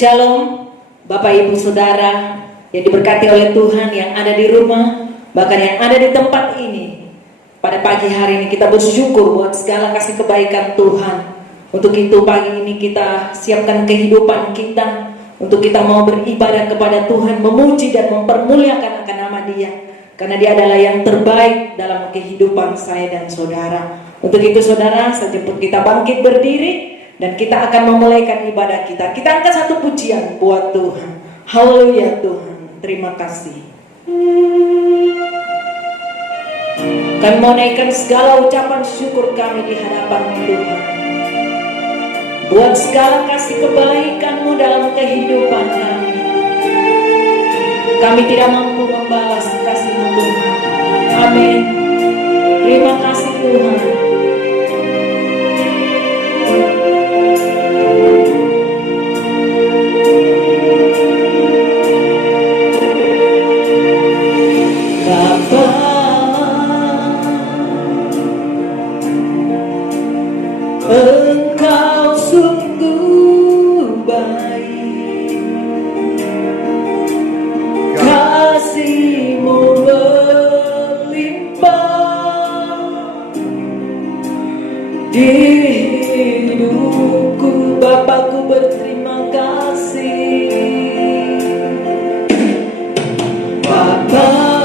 Shalom Bapak Ibu Saudara yang diberkati oleh Tuhan, yang ada di rumah, bahkan yang ada di tempat ini. Pada pagi hari ini kita bersyukur buat segala kasih kebaikan Tuhan. Untuk itu pagi ini kita siapkan kehidupan kita, untuk kita mau beribadah kepada Tuhan, memuji dan mempermuliakan akan nama Dia, karena Dia adalah yang terbaik dalam kehidupan saya dan saudara. Untuk itu saudara, saya jemput kita bangkit berdiri, dan kita akan memulaikan ibadah kita. Kita angkat satu pujian buat Tuhan. Haleluya Tuhan, terima kasih. Kami mau naikkan segala ucapan syukur kami di hadapan Tuhan, buat segala kasih kebaikan-Mu dalam kehidupan kami. Kami tidak mampu membalas kasih-Mu Tuhan. Amin. Terima kasih Tuhan. Engkau sungguh baik, kasih-Mu melimpah di hidupku. Bapakku berterima kasih, Bapa.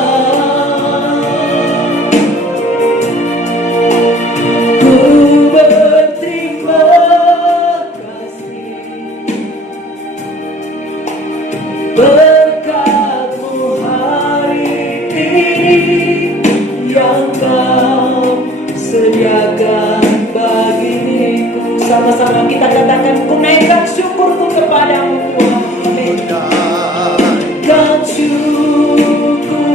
Berkat-Mu hari ini yang Kau sediakan bagiku. Sama-sama kita katakan, ku naikkan syukurku kepadamu Tuhan. Amin. Naikkan syukurku,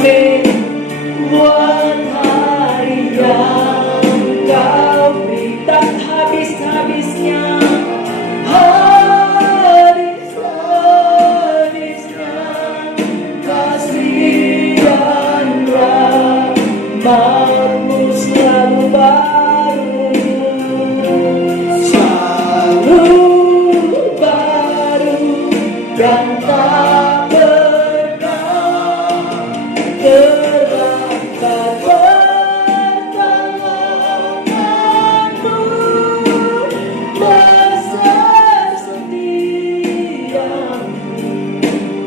amin, buat hari yang Kau beri tak habis-habisnya. Rahmat-Mu selalu baru, dan tak pernah terlambat. Pertolongan-Mu besar setia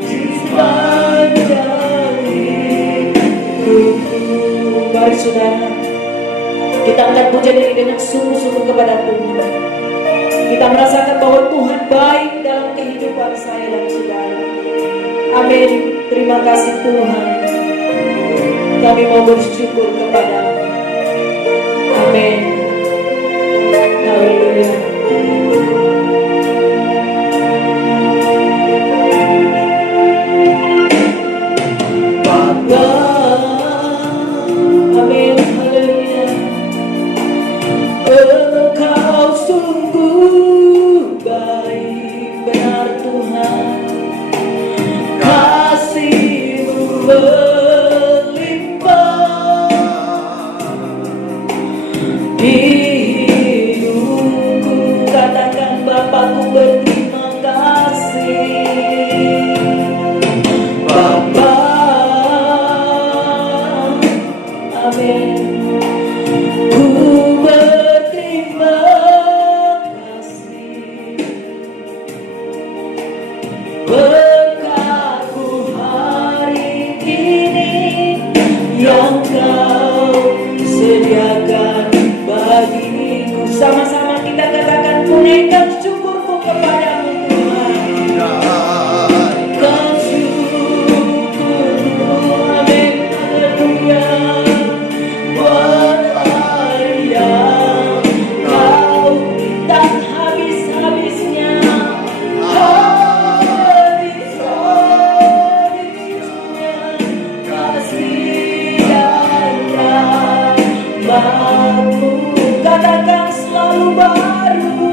di sepanjang hidupku. Mari saudara, kita angkat pujian ini dengan sungguh-sungguh kepada Tuhan. Kita merasakan bahwa Tuhan baik dalam kehidupan saya dan saudara. Amin. Terima kasih Tuhan. Kami mau bersyukur kepada-Mu. Amin. Haleluya. Engkau sungguh baik, benar Tuhan, kasih-Mu melimpah di hidupku. Katakan, Bapakku berterima kasih, Bapa. Amin. Berkat-Mu hari ini yang Kau sediakan bagiku. Sama-sama kita katakan, ku naikkan syukurku kepadamu Tuhan. Naikkan syukurku, amin, haleluya, buat hari yang Kau tak habis-habisnya. Rahmat-Mu katakan selalu baru,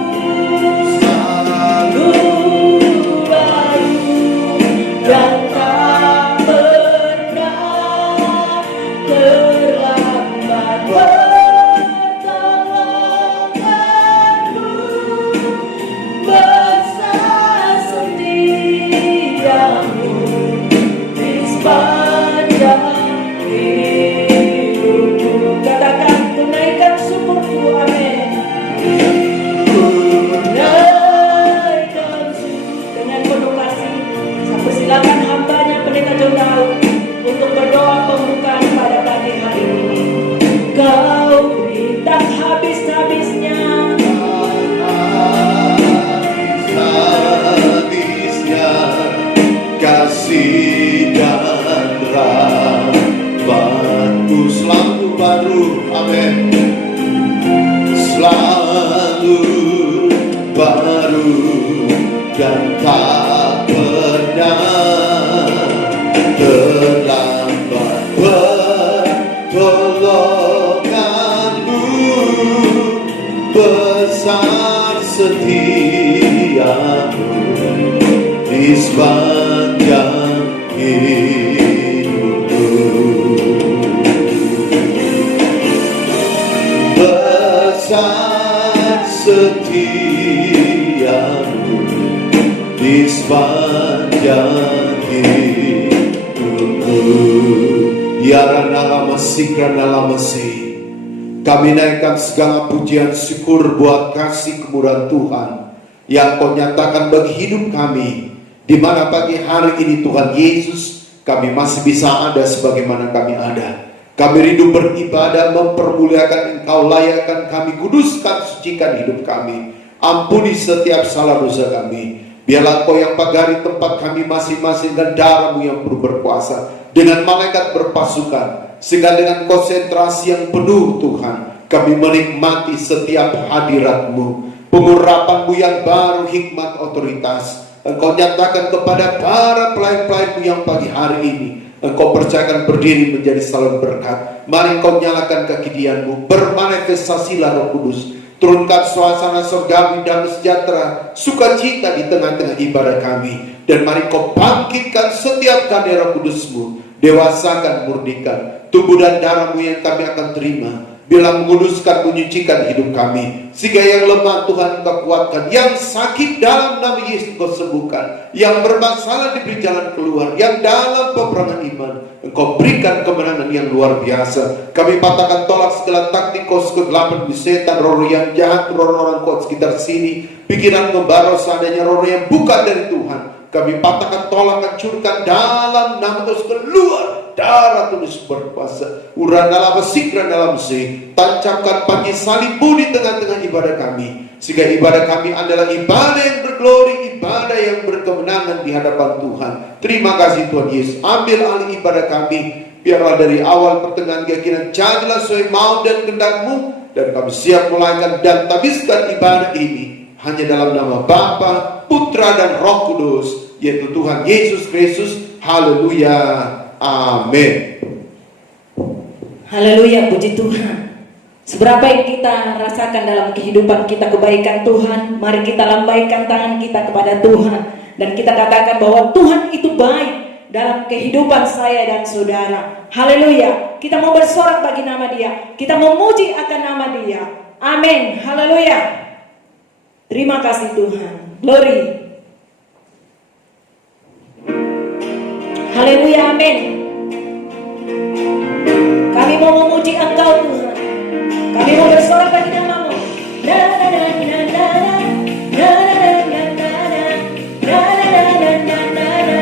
baru dan tak pernah terlambat pertolonganmu, besar setiamu di sepanjang hidupku. Besar setiamu di sepanjang hidupku. Ya Ranala Masih, Ranala Masih, kami naikkan segala pujian syukur buat kasih kemurahan Tuhan yang Kau nyatakan bagi hidup kami, di mana pagi hari ini Tuhan Yesus kami masih bisa ada sebagaimana kami ada. Kami rindu beribadah, mempermuliakan Engkau, layakkan kami, kuduskan, sucikan hidup kami. Ampuni setiap salah dosa kami. Biarlah Kau yang pagari tempat kami masing-masing dan darah-Mu yang berkuasa, dengan malaikat berpasukan, sehingga dengan konsentrasi yang penuh Tuhan, kami menikmati setiap hadirat-Mu, pengurapan-Mu yang baru, hikmat, otoritas. Engkau nyatakan kepada para pelayan-pelayan-Mu yang pagi hari ini, Engkau percayakan berdiri menjadi salon berkat. Mari Engkau nyalakan kekidian-Mu, bermanifestasilah Roh Kudus. Turunkan suasana surgawi dan sejahtera, sukacita di tengah-tengah ibadah kami. Dan mari Kau bangkitkan setiap karya Roh Kudus-Mu, dewasakan, murnikan tubuh dan darah-Mu yang kami akan terima. Bila menguduskan, menyucikan hidup kami, sehingga yang lemah Tuhan Engkau kuatkan, yang sakit dalam nama Yesus Engkau sembuhkan, yang bermasalah diberi jalan keluar, yang dalam peperangan iman Engkau berikan kemenangan yang luar biasa. Kami patahkan tolak segala taktik kos kegelapan di setan, roh yang jahat, roh-roh kuat sekitar sini, pikiran membara seandainya roh yang bukan dari Tuhan. Kami patahkan, tolak, hancurkan dalam nama Yesus, keluar darah tulis berkuasa. Uran dalam Masih, dalam Masih, tancapkan pagi salib-Mu di tengah-tengah ibadah kami, sehingga ibadah kami adalah ibadah yang berglori, ibadah yang berkemenangan di hadapan Tuhan. Terima kasih Tuhan Yesus. Ambil alih ibadah kami, biarlah dari awal pertengahan keyakinan jadilah sesuai mau dan kehendak-Mu, dan kami siap melakukan dan tabiskan ibadah ini hanya dalam nama Bapa, Putra dan Roh Kudus, yaitu Tuhan Yesus Kristus. Haleluya. Amin. Haleluya, puji Tuhan. Seberapa yang kita rasakan dalam kehidupan kita kebaikan Tuhan, mari kita lambaikan tangan kita kepada Tuhan, dan kita katakan bahwa Tuhan itu baik dalam kehidupan saya dan saudara. Haleluya. Kita mau bersorak bagi nama Dia, kita memuji akan nama Dia. Amin. Haleluya. Terima kasih Tuhan. Glory. Haleluya, amin. Kami mau memuji Engkau Tuhan. Kami mau bersorak bagi nama-Mu. Na na na na na na na na na na na na na na.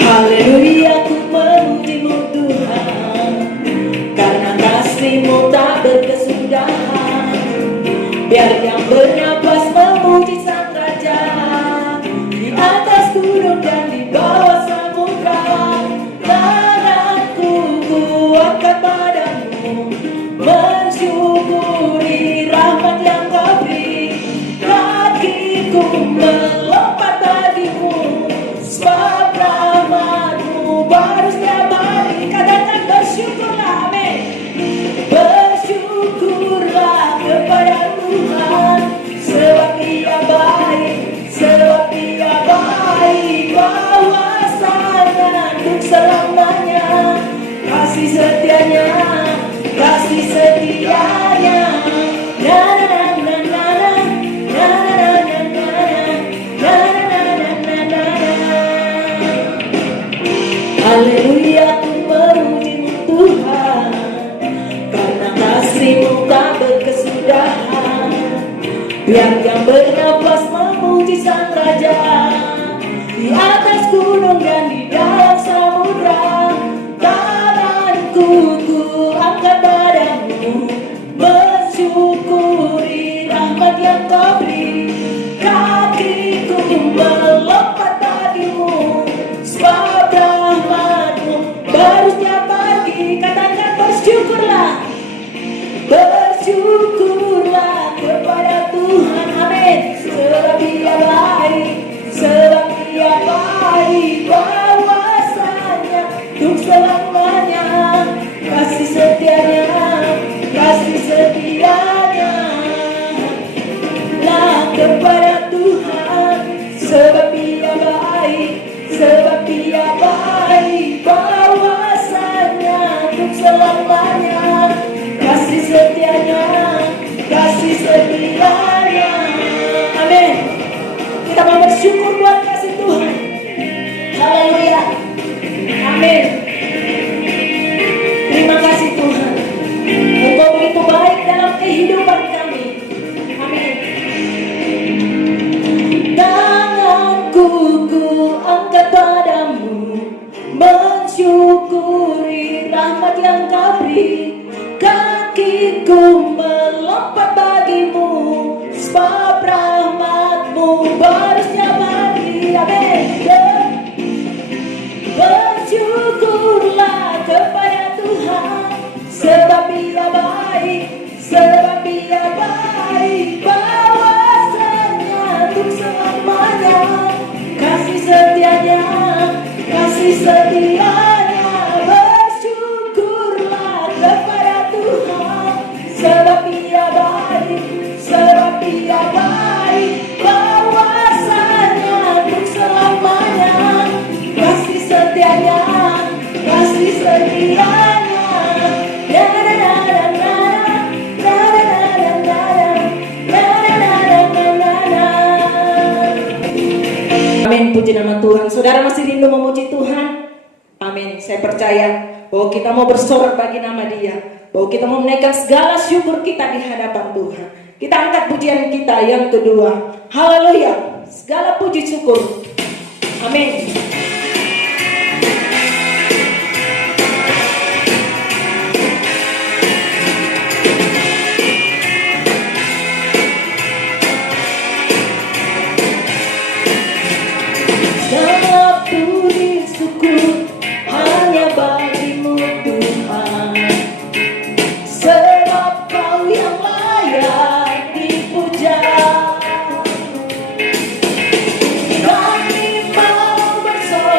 Haleluya, ku memuji-Mu Tuhan, karena kasih-Mu tak berkesudahan. Biar yang bernapas memuji Sang Raja, di atas gunung dan di bawah samudra. Tanganku kuatkan padamu, mensyukuri rahmat yang Kau beri. Kakiku melompat bagimu, sebab rahmat-Mu baru setiap hari. Katakan bersyukurlah, amin. Bersyukurlah kepada Tuhan, sebab Dia baik, sebab Dia baik. Bahwasanya untuk selamanya kasih setianya, kasih setianya. Na na na na na na na na na na na na. Haleluya, ku memuji-Mu Tuhan, karena kasih-Mu tak berkesudahan. Biar yang bernafas memuji Sang Raja, di atas gunung dan di dalam samudra. Tanganku ku angkat padamu, bersyukuri rahmat yang Kau beri. Kakiku melompat bahwasanya untuk selamanya kasih setianya, kasih setianya. Amin. Kita mau bersyukur buat kasih Tuhan. Haleluya. Amin. Terima kasih Tuhan, Engkau begitu baik dalam kehidupan kami. Amin. Tanganku ku angkat padamu, mensyukuri rahmat yang Kau beri. Kakiku melompat bagimu, sebab rahmat-Mu baru setiap hari. Amin. Bersyukurlah kepada Tuhan, sebab Dia baik, sebab Dia baik. Bahwasanya untuk selamanya kasih setianya, kasih setianya. Bersyukurlah kepada Tuhan, sebab Dia baik, sebab Dia baik. Bahwasanya untuk selamanya kasih setianya, kasih setianya. Amin, puji nama Tuhan. Saudara masih rindu memuji Tuhan? Amin. Saya percaya bahwa kita mau bersorak bagi nama Dia, bahwa kita mau menaikkan segala syukur kita di hadapan Tuhan. Kita angkat pujian kita yang kedua. Haleluya. Segala puji syukur. Amin. Segala puji syukur hanya bagimu Tuhan, sebab Kau yang layak dipuja. Kami mau bersorak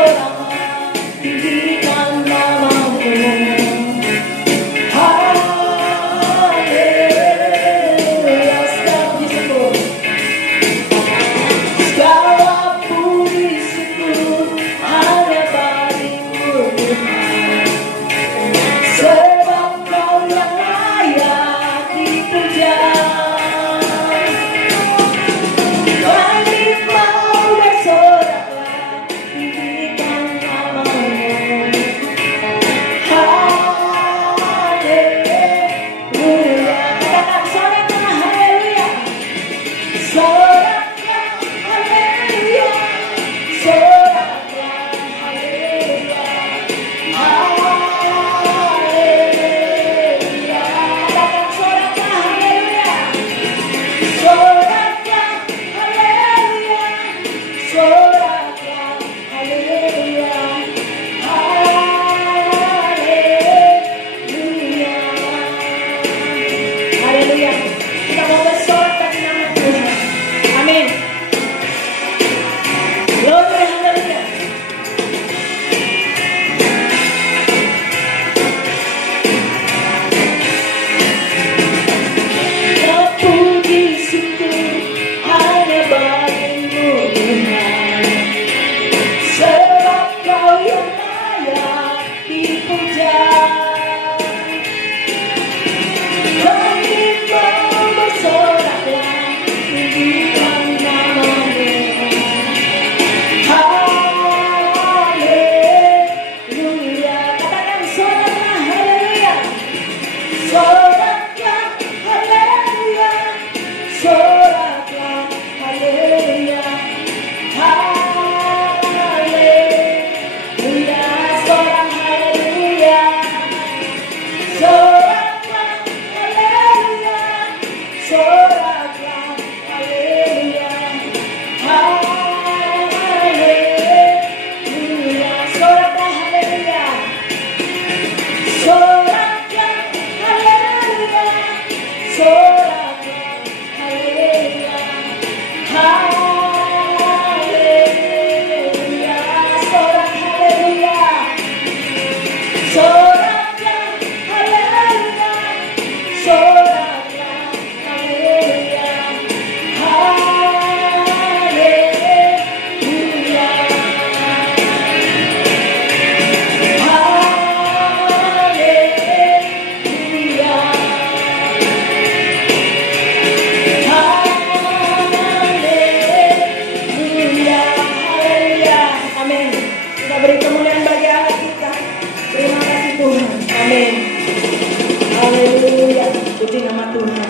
Puji nama Tuhan.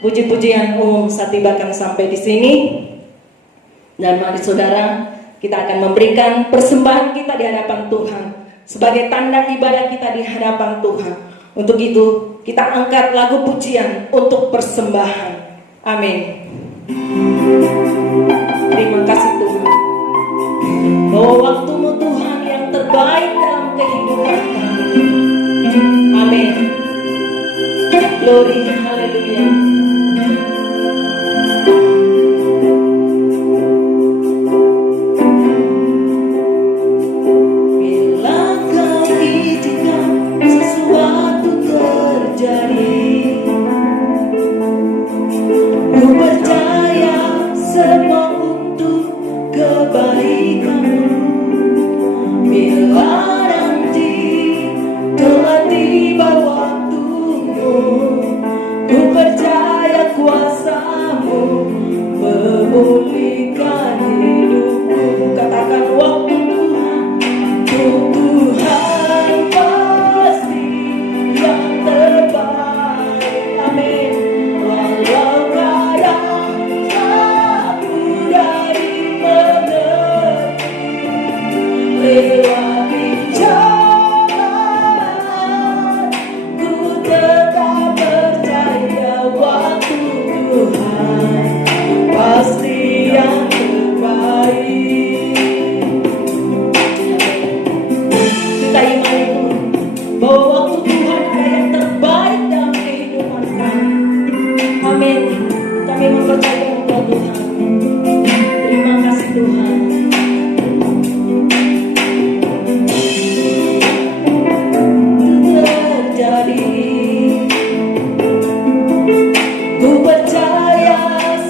Puji-pujian umum saya tibakan sampai di sini. Dan mari saudara, kita akan memberikan persembahan kita di hadapan Tuhan sebagai tanda ibadah kita di hadapan Tuhan. Untuk itu, kita angkat lagu pujian untuk persembahan. Amin. Terima kasih Tuhan. Bahwa waktumu Tuhan yang terbaik dalam kehidupan kami. Amin. Glory, haleluya. Bila kau izinkan sesuatu terjadi, ku percaya semua untuk kebaikanmu. Bila nanti telah tiba waktumu, ku percaya kuasamu memulihkan hidupku. Katakan waktu Tuhan pasti yang terbaik. Amin. Walau kadang aku dari mengerti, lewati jalan, ku tetap percaya waktu Tuhan pasti yang terbaik. Kita imani itu bahwa waktu Tuhan ada yang terbaik dalam kehidupan kami. Amin. Kami mempercayai Engkau Tuhan. Terima kasih Tuhan. Terjadi, ku percaya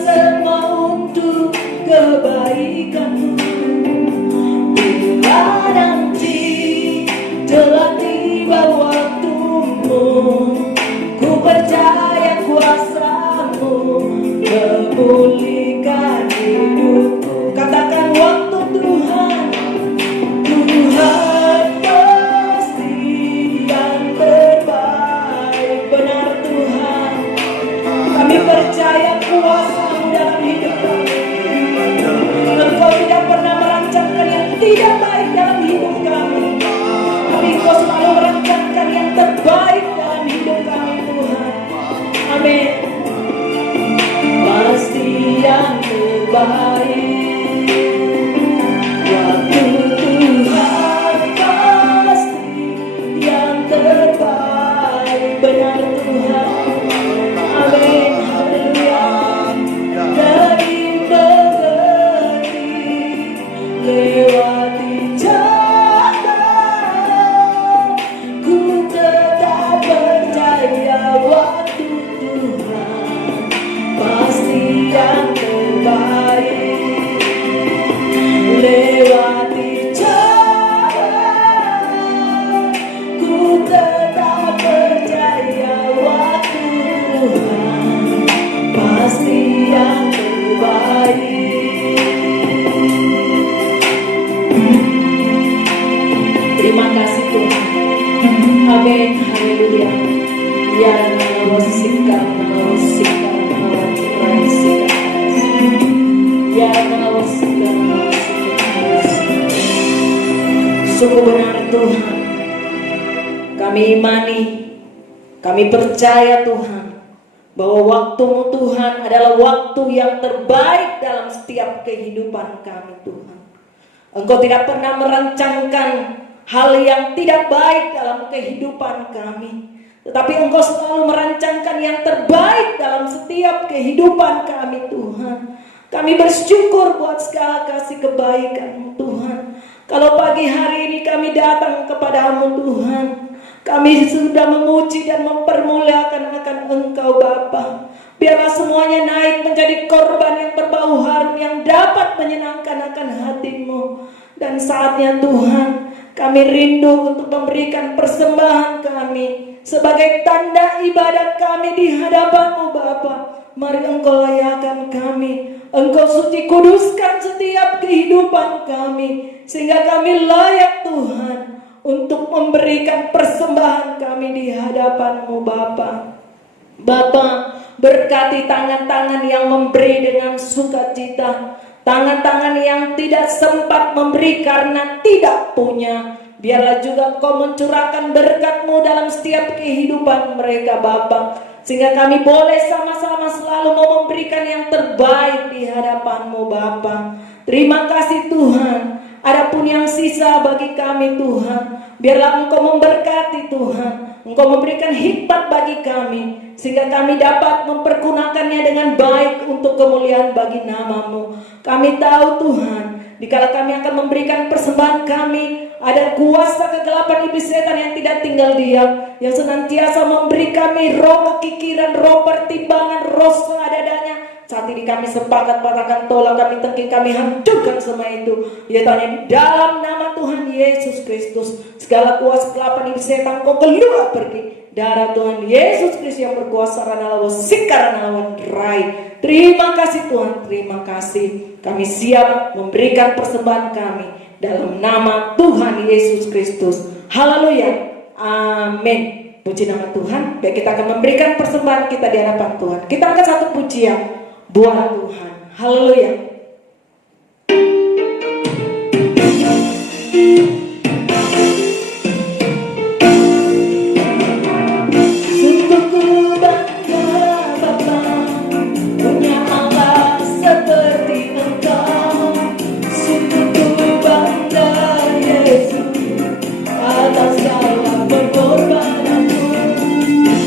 semua untuk kebaikanmu. Bila nanti telah tiba waktumu, ku percaya kuasamu memulihkan hidupku. Katakan waktu Tuhan, Tuhan pasti yang terbaik. Benar Tuhan, kami percaya kuasamu dalam hidup kami. Engkau tidak pernah merancangkan yang tidak baik dalam hidup kami, tapi Engkau selalu merancangkan yang terbaik dalam hidup kami Tuhan. Amin. Pasti yang terbaik. Waktu Tuhan pasti yang terbaik. Benar Tuhan. Amin. Haleluya. Dari mengerti, lewati jalan, ku tetap percaya waktu Tuhan pasti yang terbaik. Lewati jalan, ku tetap percaya waktu Tuhan pasti yang terbaik. Terima kasih Tuhan. Amin. Haleluya. Ya nawasika, nawasika, nawasika. Ya nawasika, nawasika. Sungguh benar Tuhan. Kami imani, kami percaya Tuhan, bahwa waktu-Mu Tuhan adalah waktu yang terbaik dalam setiap kehidupan kami Tuhan. Engkau tidak pernah merancangkan hal yang tidak baik dalam kehidupan kami, tetapi Engkau selalu merancangkan yang terbaik dalam setiap kehidupan kami Tuhan. Kami bersyukur buat segala kasih kebaikan Tuhan. Kalau pagi hari ini kami datang kepadamu Tuhan, kami sudah memuji dan mempermuliakan akan Engkau Bapa. Biarlah semuanya naik menjadi korban yang berbau harum yang dapat menyenangkan akan hati-Mu. Dan saatnya Tuhan, kami rindu untuk memberikan persembahan kami sebagai tanda ibadat kami di hadapan-Mu Bapa. Mari Engkau layakan kami, Engkau suci kuduskan setiap kehidupan kami, sehingga kami layak Tuhan untuk memberikan persembahan kami di hadapan-Mu Bapa. Bapa, berkati tangan-tangan yang memberi dengan sukacita, tangan-tangan yang tidak sempat memberi karena tidak punya. Biarlah juga Engkau mencurahkan berkat-Mu dalam setiap kehidupan mereka Bapa, sehingga kami boleh sama-sama selalu mau memberikan yang terbaik di hadapan-Mu Bapa. Terima kasih Tuhan. Adapun yang sisa bagi kami Tuhan, biarlah Engkau memberkati Tuhan. Engkau memberikan hikmat bagi kami, sehingga kami dapat mempergunakannya dengan baik untuk kemuliaan bagi nama-Mu. Kami tahu Tuhan, dikala kami akan memberikan persembahan kami, ada kuasa kegelapan iblis setan yang tidak tinggal diam, yang senantiasa memberi kami roh kekikiran, roh pertimbangan, roh seadanya. Saat ini kami sepakat, patahkan tolak, kami tengking, kami hancurkan semua itu. Ya tanya di dalam nama Tuhan Yesus Kristus, segala kuasa kegelapan iblis setan kau keluar pergi. Darah Tuhan Yesus Kristus yang berkuasa ranalawa sikar ranalawan rai. Terima kasih Tuhan, terima kasih. Kami siap memberikan persembahan kami dalam nama Tuhan Yesus Kristus. Haleluya, amin. Puji nama Tuhan. Baik, kita akan memberikan persembahan kita di hadapan Tuhan. Kita angkat satu pujian buat Tuhan. Haleluya. Sungguh ku bangga Bapa, punya Allah seperti Engkau. Sungguh ku bangga Yesus, atas segala pengorbananmu.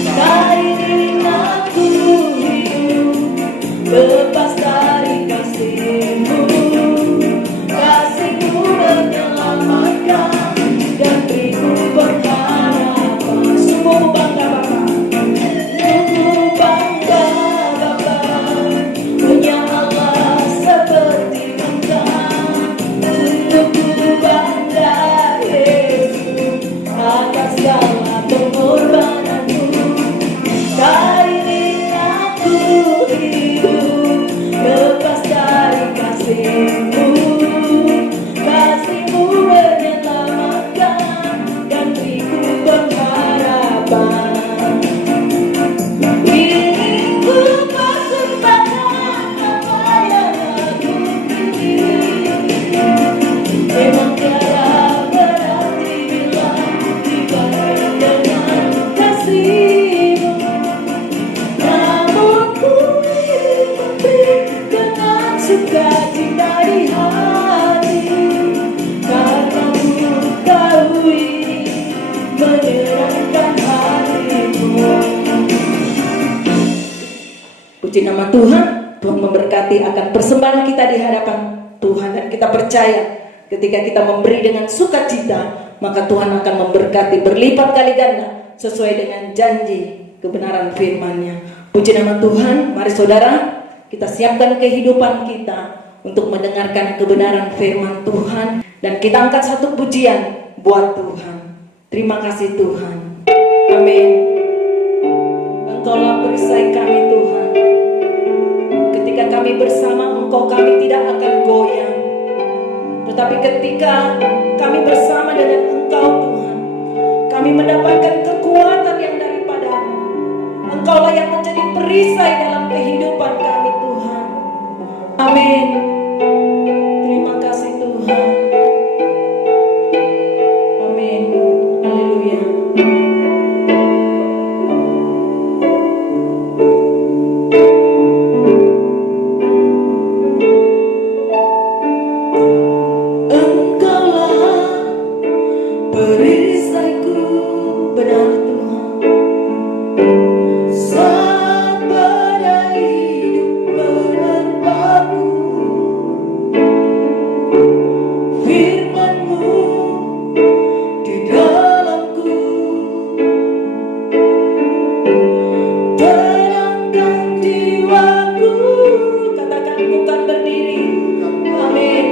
Kali ini aku hidup lepas dari kasih-Mu. Kasih-Mu menyelamatkan dan beriku pengharapan. Sungguh bangga Bapa, sungguh bangga Bapa, punya Allah seperti Engkau. Sungguh bangga Yesus, atas segala pengorbananmu. Kali ini aku hidup lepas dari kasih-Mu. Kasih-Mu menyelamatkan dan beriku pengharapan. Ini ku persembahkan apa yang aku miliki. Memang tiada berarti bila dibayar dengan kasih-Mu. Namun ku ingin memberi dengan sukacita di hati, karena ku tahu ini menyenangkan hati-Mu. Puji nama Tuhan. Tuhan memberkati akan persembahan kita di hadapan Tuhan, dan kita percaya ketika kita memberi dengan sukacita, maka Tuhan akan memberkati berlipat kali ganda sesuai dengan janji kebenaran firman-Nya. Puji nama Tuhan. Mari saudara, kita siapkan kehidupan kita untuk mendengarkan kebenaran firman Tuhan, dan kita angkat satu pujian buat Tuhan. Terima kasih Tuhan. Amin. Engkaulah perisai kami Tuhan. Ketika kami bersama Engkau, kami tidak akan goyang. Tetapi ketika kami bersama dengan Engkau Tuhan, kami mendapatkan kekuatan yang daripada-Mu. Engkaulah yang menjadi perisai dalam kehidupan kami Tuhan. Amin. Terima kasih Tuhan. Amin. Haleluya. Engkaulah perisaiku, benar Tuhan. Saat badai hidup menerpaku, firman-Mu di dalamku, tenangkan jiwaku. Katakan bukan berdiri. Amin.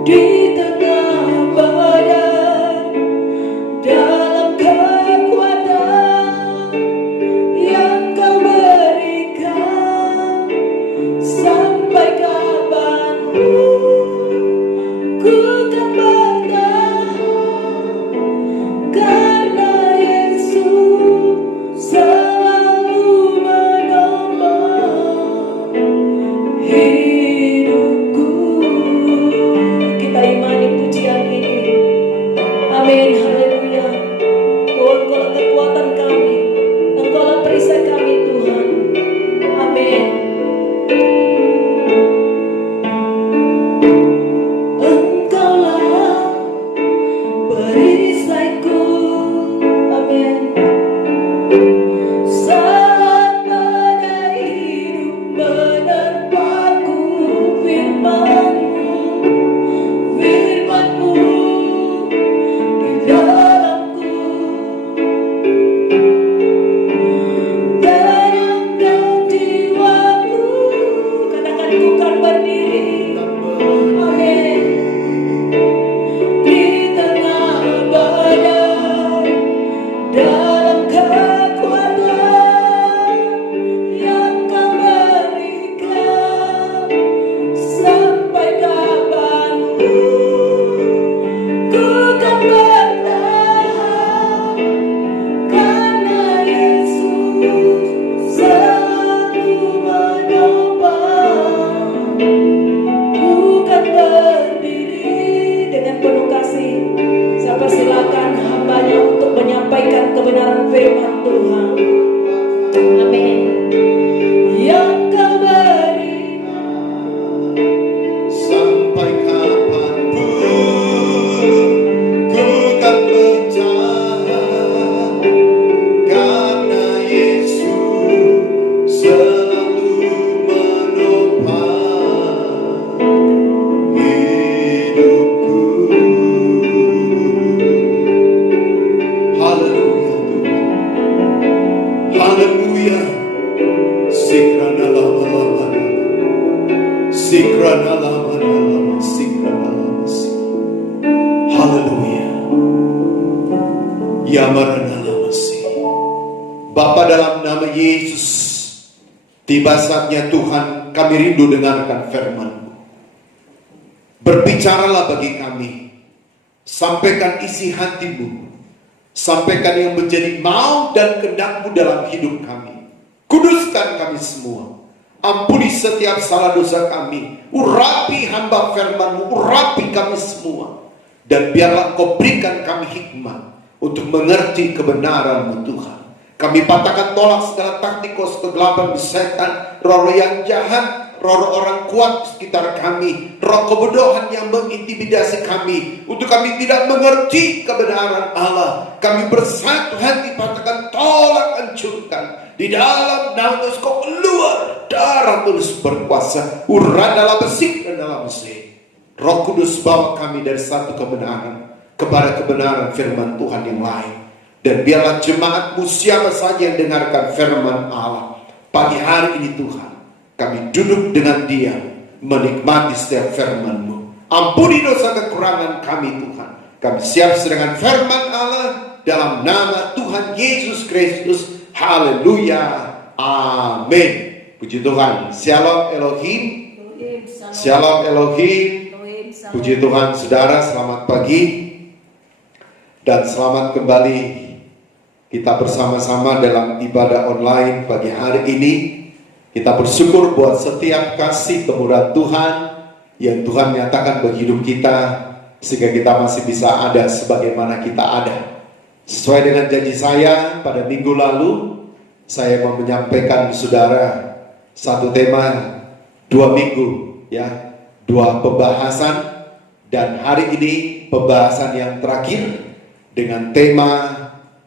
Di tengah badai, dalam kekuatan yang Kau berikan, sampai kapanpun ku kan bertahan, karena Yesus kebenaran firman Tuhan. Amin. Yang kau beri sampai kapanpun ku kan percaya, karena Yesus selalu menopang hidupku. Haleluya Tuhan, haleluya. Sikrana lama lama, sikrana lama lama, sikrana lama si. Haleluya. Ya marana lama si. Bapa, dalam nama Yesus, tiba saatnya Tuhan kami rindu dengarkan firman-Mu. Berbicaralah bagi kami, sampaikan isi hati-Mu, sampaikan yang menjadi mau dan kehendak-Mu dalam hidup kami. Kuduskan kami semua, ampuni setiap salah dosa kami, urapi hamba firman-Mu, urapi kami semua, dan biarlah Engkau berikan kami hikmat untuk mengerti kebenaran-Mu Tuhan. Kami patahkan tolak segala taktik kegelapan setan, roh yang jahat, roh orang kuat di sekitar kami, roh kebodohan yang mengintimidasi kami, untuk kami tidak mengerti kebenaran Allah. Kami bersatu hati, patahkan, tolak, hancurkan. Di dalam nama Yesus, Kau keluar, darah Tuhan berkuasa, urat dalam besi dan dalam besi. Roh Kudus bawa kami dari satu kebenaran kepada kebenaran firman Tuhan yang lain. Dan biarlah jemaat-Mu siapa saja yang dengarkan firman Allah pagi hari ini Tuhan, kami duduk dengan diam menikmati setiap firman-Mu. Ampuni dosa kekurangan kami Tuhan. Kami siap dengan firman Allah dalam nama Tuhan Yesus Kristus. Haleluya. Amin. Puji Tuhan. Shalom Elohim. Shalom Elohim. Puji Tuhan saudara, selamat pagi dan selamat kembali kita bersama-sama dalam ibadah online pagi hari ini. Kita bersyukur buat setiap kasih kemurahan Tuhan yang Tuhan nyatakan bagi hidup kita, sehingga kita masih bisa ada sebagaimana kita ada. Sesuai dengan janji saya pada minggu lalu, saya mau menyampaikan saudara satu tema 2 minggu, ya, 2 pembahasan, dan hari ini pembahasan yang terakhir dengan tema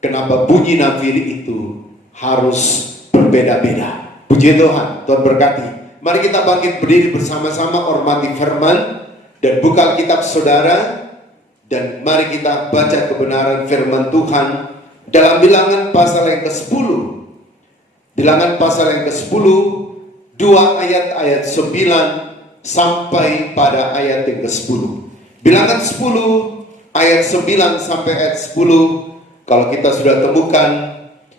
kenapa bunyi nafiri itu harus berbeda-beda. Puji Tuhan, Tuhan berkati. Mari kita bangkit berdiri bersama-sama, hormati firman dan buka kitab saudara. Dan mari kita baca kebenaran firman Tuhan dalam Bilangan pasal yang ke-10. Bilangan pasal yang ke-10, 2 ayat 9 sampai pada ayat yang ke-10. Bilangan 10 ayat 9 sampai ayat 10. Kalau kita sudah temukan,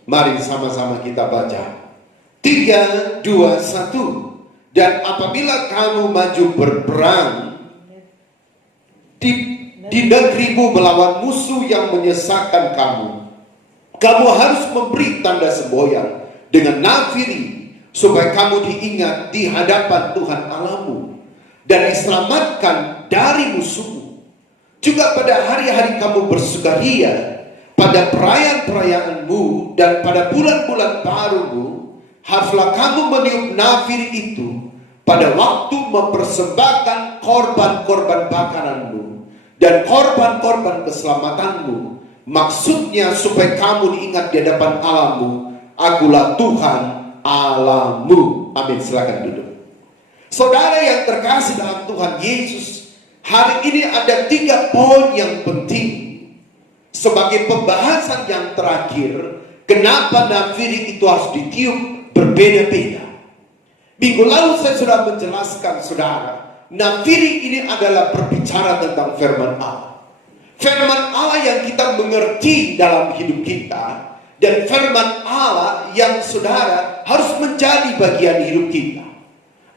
mari sama-sama kita baca. 3, 2, 1. Dan apabila kamu maju berperang di negerimu melawan musuh yang menyesatkan kamu, kamu harus memberi tanda semboyan dengan nafiri, supaya kamu diingat di hadapan Tuhan Allahmu dan diselamatkan dari musuhmu. Juga pada hari-hari kamu bersukaria, pada perayaan-perayaanmu dan pada bulan-bulan barumu, haruslah kamu meniup nafiri itu pada waktu mempersembahkan korban-korban bakaranmu dan korban-korban keselamatanmu. Maksudnya supaya kamu diingat di hadapan Allahmu. Akulah Tuhan Allahmu. Amin. Silakan duduk. Saudara yang terkasih dalam Tuhan Yesus, hari ini ada 3 poin yang penting sebagai pembahasan yang terakhir. Kenapa nafiri itu harus ditiup berbeda-beda. Minggu lalu saya sudah menjelaskan saudara, nafiri ini adalah berbicara tentang firman Allah. Firman Allah yang kita mengerti dalam hidup kita, dan firman Allah yang saudara harus menjadi bagian hidup kita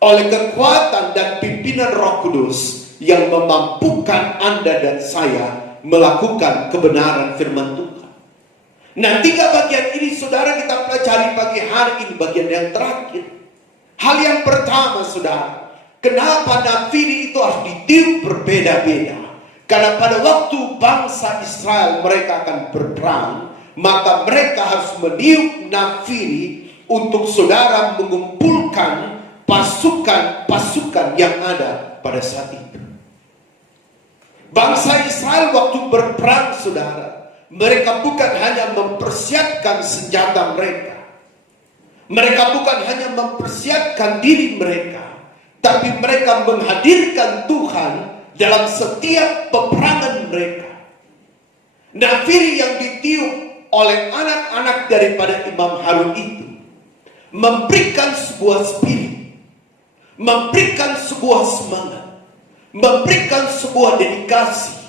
oleh kekuatan dan pimpinan Roh Kudus yang memampukan Anda dan saya melakukan kebenaran firman Tuhan. Nah, 3 bagian ini saudara kita pelajari pagi hari ini, bagian yang terakhir. Hal yang pertama saudara, kenapa nafiri itu harus ditiup berbeda-beda? Karena pada waktu bangsa Israel mereka akan berperang, maka mereka harus meniup nafiri untuk saudara mengumpulkan pasukan-pasukan yang ada pada saat itu. Bangsa Israel waktu berperang, saudara, mereka bukan hanya mempersiapkan senjata mereka. Mereka bukan hanya mempersiapkan diri mereka, tapi mereka menghadirkan Tuhan dalam setiap peperangan mereka. Nafiri yang ditiup oleh anak-anak daripada Imam Harun itu memberikan sebuah spirit, memberikan sebuah semangat, memberikan sebuah dedikasi,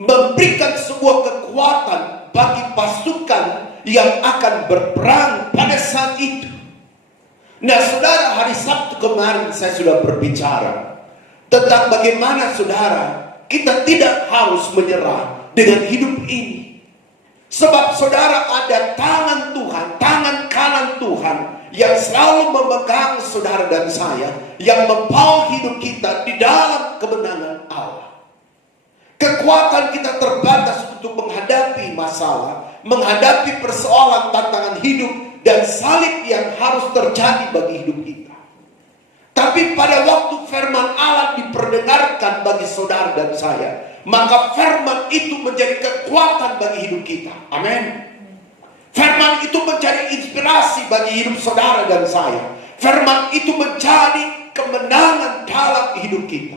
memberikan sebuah kekuatan bagi pasukan yang akan berperang pada saat itu. Nah, saudara, hari Sabtu kemarin saya sudah berbicara tentang bagaimana, saudara, kita tidak harus menyerah dengan hidup ini. Sebab, saudara, ada tangan Tuhan, tangan kanan Tuhan yang selalu memegang saudara dan saya, yang membawa hidup kita di dalam kemenangan Allah. Kekuatan kita terbatas untuk menghadapi masalah, menghadapi persoalan, tantangan hidup, dan salib yang harus terjadi bagi hidup kita. Tapi pada waktu firman Allah diperdengarkan bagi saudara dan saya, maka firman itu menjadi kekuatan bagi hidup kita. Amin. Firman itu menjadi inspirasi bagi hidup saudara dan saya. Firman itu menjadi kemenangan dalam hidup kita.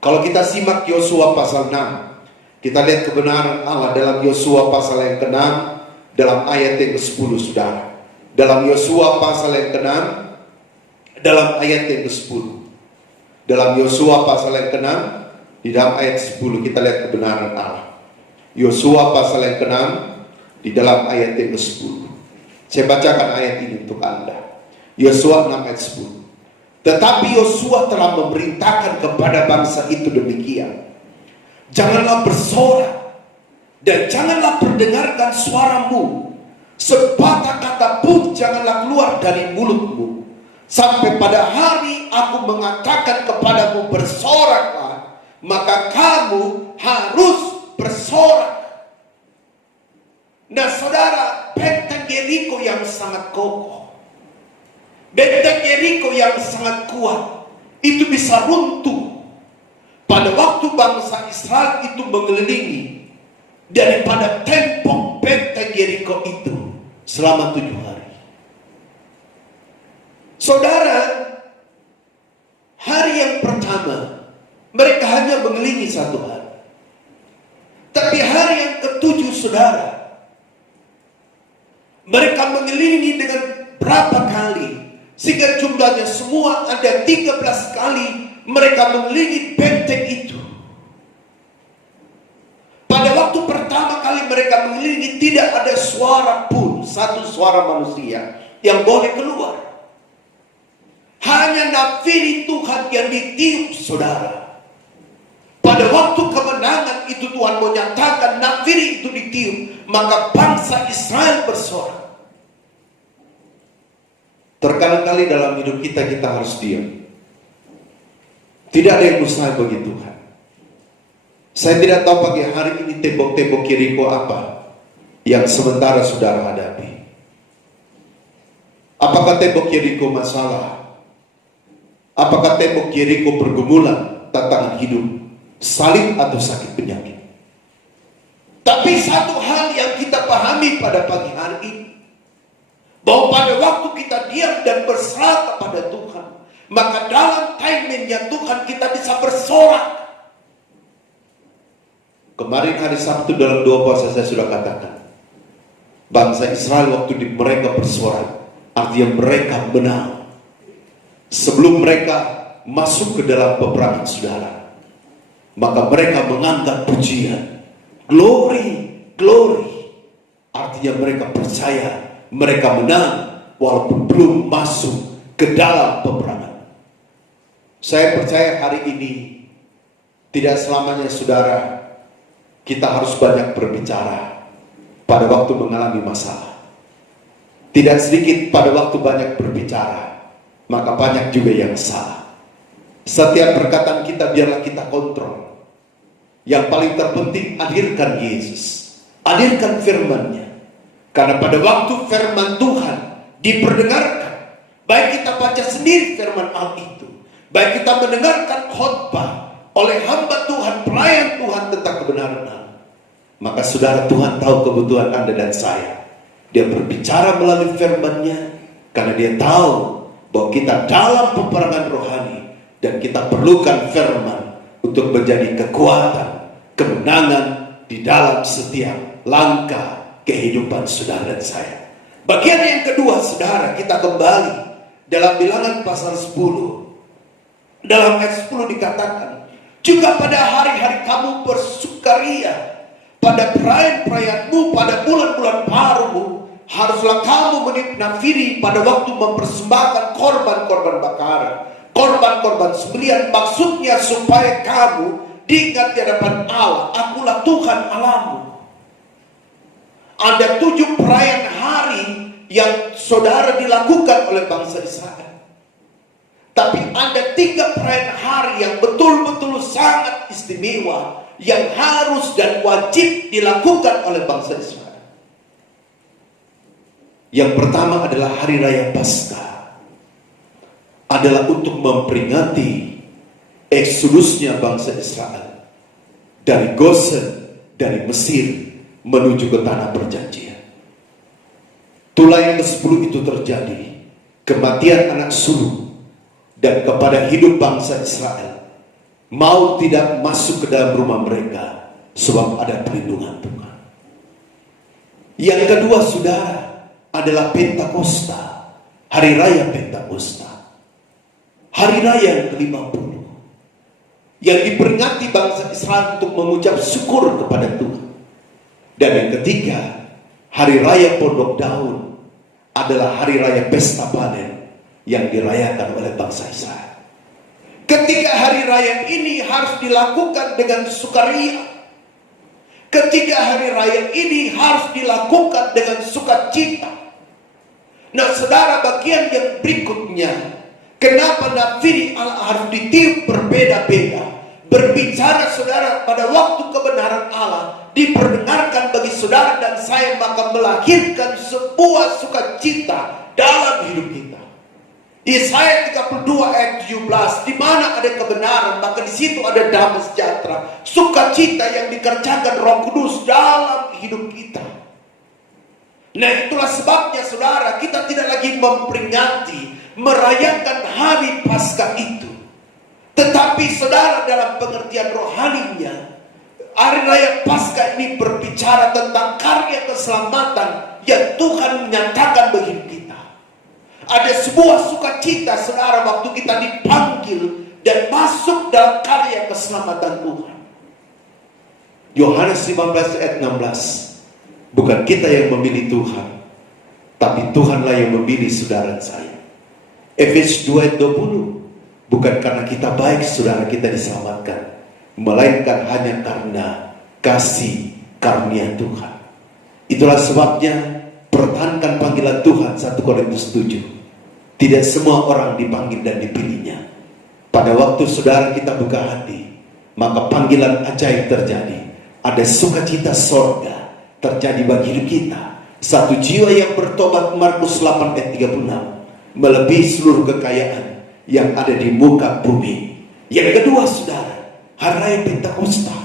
Kalau kita simak Yosua pasal 6, kita lihat kebenaran Allah dalam Yosua pasal yang ke-6, dalam ayat yang ke-10, saudara. Dalam Yosua pasal yang ke-6, dalam ayat yang ke-10. Dalam Yosua pasal yang ke-6, di dalam ayat 10 kita lihat kebenaran Allah. Yosua pasal yang ke-6, di dalam ayat yang ke-10. Saya bacakan ayat ini untuk Anda. Yosua 6 ayat 10. Tetapi Yosua telah memerintahkan kepada bangsa itu demikian. Janganlah bersorak dan janganlah perdengarkan suaramu. Sepatah kata pun janganlah keluar dari mulutmu. Sampai pada hari aku mengatakan kepadamu bersoraklah, maka kamu harus bersorak. Nah, saudara, benteng Yeriko yang sangat kokoh, benteng Yeriko yang sangat kuat, itu bisa runtuh pada waktu bangsa Israel itu mengelilingi daripada tembok benteng Yeriko itu selama 7 hari. Saudara, hari yang pertama mereka hanya mengelilingi 1 hari. Tapi hari yang ke-7, saudara, mereka mengelilingi dengan berapa kali, sehingga jumlahnya semua ada 13 kali mereka mengelilingi benteng itu. Pada waktu pertama kali mereka mengelilingi, tidak ada suara pun, satu suara manusia yang boleh keluar. Hanya nafiri Tuhan yang ditiup, saudara. Pada waktu kemenangan itu Tuhan menyatakan nafiri itu ditiup, maka bangsa Israel bersorak. Terkadang kali dalam hidup kita harus diam. Tidak ada yang mustahil bagi Tuhan. Saya tidak tahu pagi hari ini tembok-tembok Yeriko apa yang sementara saudara hadapi. Apakah tembok Yeriko masalah? Apakah tembok Yeriko pergumulan, tantangan hidup, salib atau sakit penyakit? Tapi satu hal yang kita pahami pada pagi hari ini, bahwa pada waktu kita diam dan berserah kepada Tuhan, maka dalam timingnya Tuhan kita bisa bersorak. Kemarin hari Sabtu dalam doa puasa saya sudah katakan, bangsa Israel waktu mereka bersorak, artinya mereka menang. Sebelum mereka masuk ke dalam peperangan, saudara, maka mereka mengangkat pujian, glory, glory. Artinya mereka percaya mereka menang walaupun belum masuk ke dalam peperangan. Saya percaya hari ini tidak selamanya, saudara, kita harus banyak berbicara pada waktu mengalami masalah. Tidak sedikit pada waktu banyak berbicara, maka banyak juga yang salah. Setiap perkataan kita biarlah kita kontrol. Yang paling terpenting, hadirkan Yesus. Hadirkan firman-Nya. Karena pada waktu firman Tuhan diperdengarkan, baik kita baca sendiri firman Allah itu, baik kita mendengarkan khotbah oleh hamba Tuhan, pelayan Tuhan tentang kebenaran Allah, maka saudara, Tuhan tahu kebutuhan Anda dan saya. Dia berbicara melalui firman-Nya karena Dia tahu bahwa kita dalam peperangan rohani dan kita perlukan firman untuk menjadi kekuatan, kemenangan di dalam setiap langkah kehidupan saudara dan saya. Bagian yang kedua, saudara, kita kembali dalam Bilangan pasal 10. Dalam ayat 10 dikatakan, juga pada hari-hari kamu bersukaria, pada perayaan-perayaanmu, pada bulan-bulan barumu, haruslah kamu menafiri pada waktu mempersembahkan korban-korban bakaran, korban-korban sembelihan, maksudnya supaya kamu diingat di hadapan Allah, akulah Tuhan Allahmu. Ada 7 perayaan hari yang saudara dilakukan oleh bangsa Israel. Tapi ada 3 perayaan hari yang betul-betul sangat istimewa, yang harus dan wajib dilakukan oleh bangsa Israel. Yang pertama adalah Hari Raya Paskah. Adalah untuk memperingati eksodusnya bangsa Israel dari Gosen, dari Mesir, menuju ke tanah perjanjian. Itulah yang ke-10 itu terjadi, kematian anak sulung, dan kepada hidup bangsa Israel, mau tidak masuk ke dalam rumah mereka, sebab ada perlindungan Tuhan. Yang kedua, saudara, adalah Pentakosta, Hari Raya Pentakosta, Hari Raya yang ke-50, yang diperingati bangsa Israel untuk mengucap syukur kepada Tuhan. Dan yang ketiga, Hari Raya Pondok Daun, adalah Hari Raya Pesta Panen yang dirayakan oleh bangsa Israel. Ketiga hari raya ini harus dilakukan dengan sukaria. Ketiga hari raya ini harus dilakukan dengan sukacita. Nah, saudara, bagian yang berikutnya, kenapa nafiri Allah harus ditiup berbeda-beda? Berbicara, saudara, pada waktu kebenaran Allah diperdengarkan bagi saudara dan saya, maka melahirkan sebuah sukacita dalam hidup kita. Yesaya 32 ayat 17, di mana ada kebenaran, maka di situ ada damai sejahtera, sukacita yang dikerjakan Roh Kudus dalam hidup kita. Nah, itulah sebabnya, saudara, kita tidak lagi memperingati, merayakan hari Paskah itu. Tetapi, saudara, dalam pengertian rohaninya, hari raya Paskah ini berbicara tentang karya keselamatan yang Tuhan menyatakan bagi kita. Ada sebuah sukacita, saudara, waktu kita dipanggil dan masuk dalam karya keselamatan Tuhan. Yohanes 15 ayat 16. Bukan kita yang memilih Tuhan, tapi Tuhanlah yang memilih saudara saya. Efesus 2 ayat 20. Bukan karena kita baik, saudara, kita diselamatkan, melainkan hanya karena kasih karunia Tuhan. Itulah sebabnya pertahankan panggilan Tuhan. 1 Korintus 7. Tidak semua orang dipanggil dan dipilihnya. Pada waktu saudara kita buka hati, maka panggilan ajaib terjadi. Ada sukacita sorga terjadi bagi hidup kita. Satu jiwa yang bertobat, Markus 8 ayat 36, melebihi seluruh kekayaan yang ada di muka bumi. Yang kedua, saudara, hari raya Pentakosta.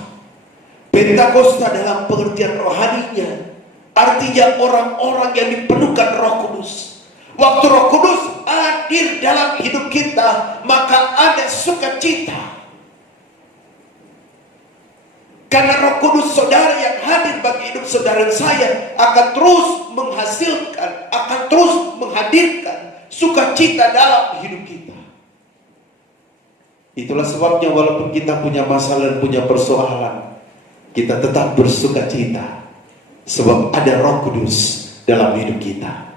Pentakosta dalam pengertian rohaninya, artinya orang-orang yang dipenuhkan Roh Kudus. Waktu Roh Kudus hadir dalam hidup kita, maka ada sukacita. Karena Roh Kudus, saudara, yang hadir bagi hidup saudara dan saya akan terus menghasilkan, akan terus menghadirkan sukacita dalam hidup kita. Itulah sebabnya walaupun kita punya masalah dan punya persoalan, kita tetap bersukacita, sebab ada Roh Kudus dalam hidup kita.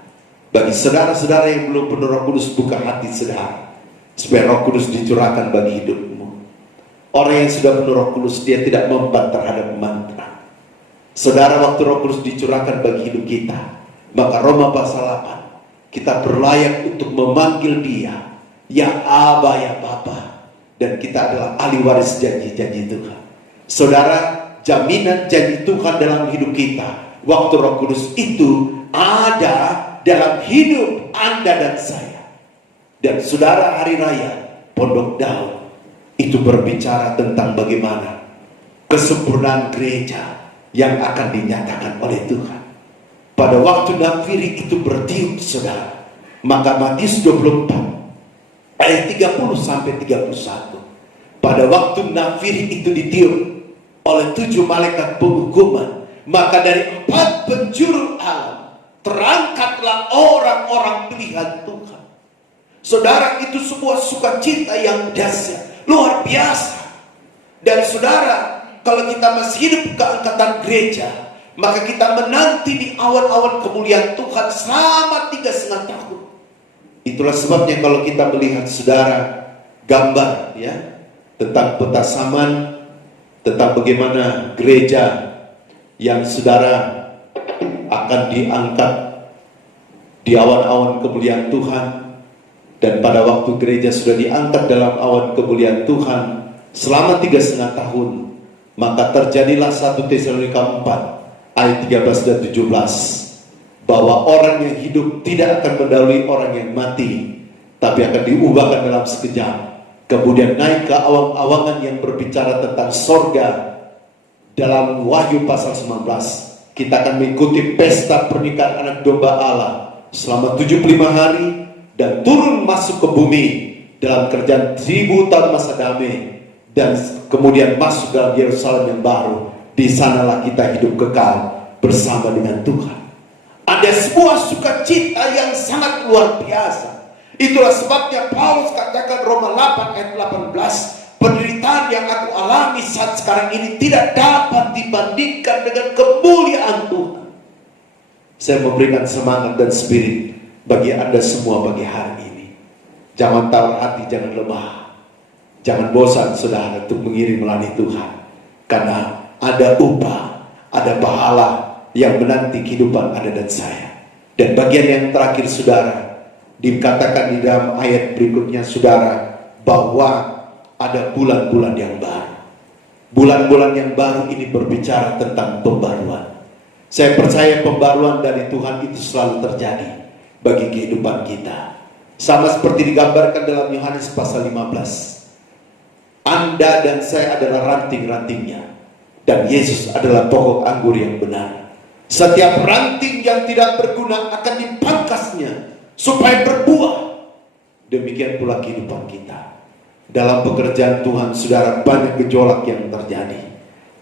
Bagi saudara-saudara yang belum penuh Roh Kudus, buka hati saudara, supaya Roh Kudus dicurahkan bagi hidupmu. Orang yang sudah penuh Roh Kudus, dia tidak memban terhadap mantra. Saudara, waktu Roh Kudus dicurahkan bagi hidup kita, maka Roma pasal 8, kita berlayak untuk memanggil dia, ya Aba, ya Bapa. Dan kita adalah ahli waris janji-janji Tuhan. Saudara, jaminan janji Tuhan dalam hidup kita. Waktu Roh Kudus itu ada dalam hidup Anda dan saya. Dan saudara, hari raya Pondok Daun itu berbicara tentang bagaimana kesempurnaan gereja yang akan dinyatakan oleh Tuhan. Pada waktu nafiri itu bertiup, saudara, maka Matius 24 ayat 30 sampai 31. Pada waktu nafiri itu ditiup oleh 7 malaikat penghukuman, maka dari 4 penjuru alam terangkatlah orang-orang pilihan Tuhan. Saudara, itu sebuah sukacita yang dahsyat, luar biasa. Dan saudara, kalau kita masih hidup keangkatan gereja, maka kita menanti di awan-awan kemuliaan Tuhan selama 3,5 tahun. Itulah sebabnya kalau kita melihat, saudara, gambar ya tentang peta zaman, tentang bagaimana gereja yang saudara akan diangkat di awan-awan kemuliaan Tuhan. Dan pada waktu gereja sudah diangkat dalam awan kemuliaan Tuhan selama 3,5 tahun, maka terjadilah 1 Tesalonika 4 ayat 13 dan 17, bahwa orang yang hidup tidak akan mendahului orang yang mati, tapi akan diubahkan dalam sekejap. Kemudian naik ke awang-awangan yang berbicara tentang sorga. Dalam Wahyu pasal 19, kita akan mengikuti pesta pernikahan anak domba Allah selama 75 hari, dan turun masuk ke bumi dalam kerjaan 1000 tahun masa damai, dan kemudian masuk dalam Yerusalem yang baru. Di sanalah kita hidup kekal bersama dengan Tuhan. Ada sebuah sukacita yang sangat luar biasa. Itulah sebabnya Paulus katakan Roma 8 ayat 18, penderitaan yang aku alami saat sekarang ini tidak dapat dibandingkan dengan kemuliaan Tuhan. Saya memberikan semangat dan spirit bagi Anda semua bagi hari ini. Jangan tawar hati, jangan lemah, jangan bosan, saudara, untuk mengiring melayani Tuhan. Karena ada upah, ada pahala yang menanti kehidupan Anda dan saya. Dan bagian yang terakhir, saudara, dikatakan di dalam ayat berikutnya, saudara, bahwa ada bulan-bulan yang baru. Bulan-bulan yang baru ini berbicara tentang pembaruan. Saya percaya pembaruan dari Tuhan itu selalu terjadi bagi kehidupan kita. Sama seperti digambarkan dalam Yohanes pasal 15. Anda dan saya adalah ranting-rantingnya, dan Yesus adalah pokok anggur yang benar. Setiap ranting yang tidak berguna akan dipangkasnya supaya berbuah. Demikian pula kehidupan kita. Dalam pekerjaan Tuhan, saudara, banyak gejolak yang terjadi.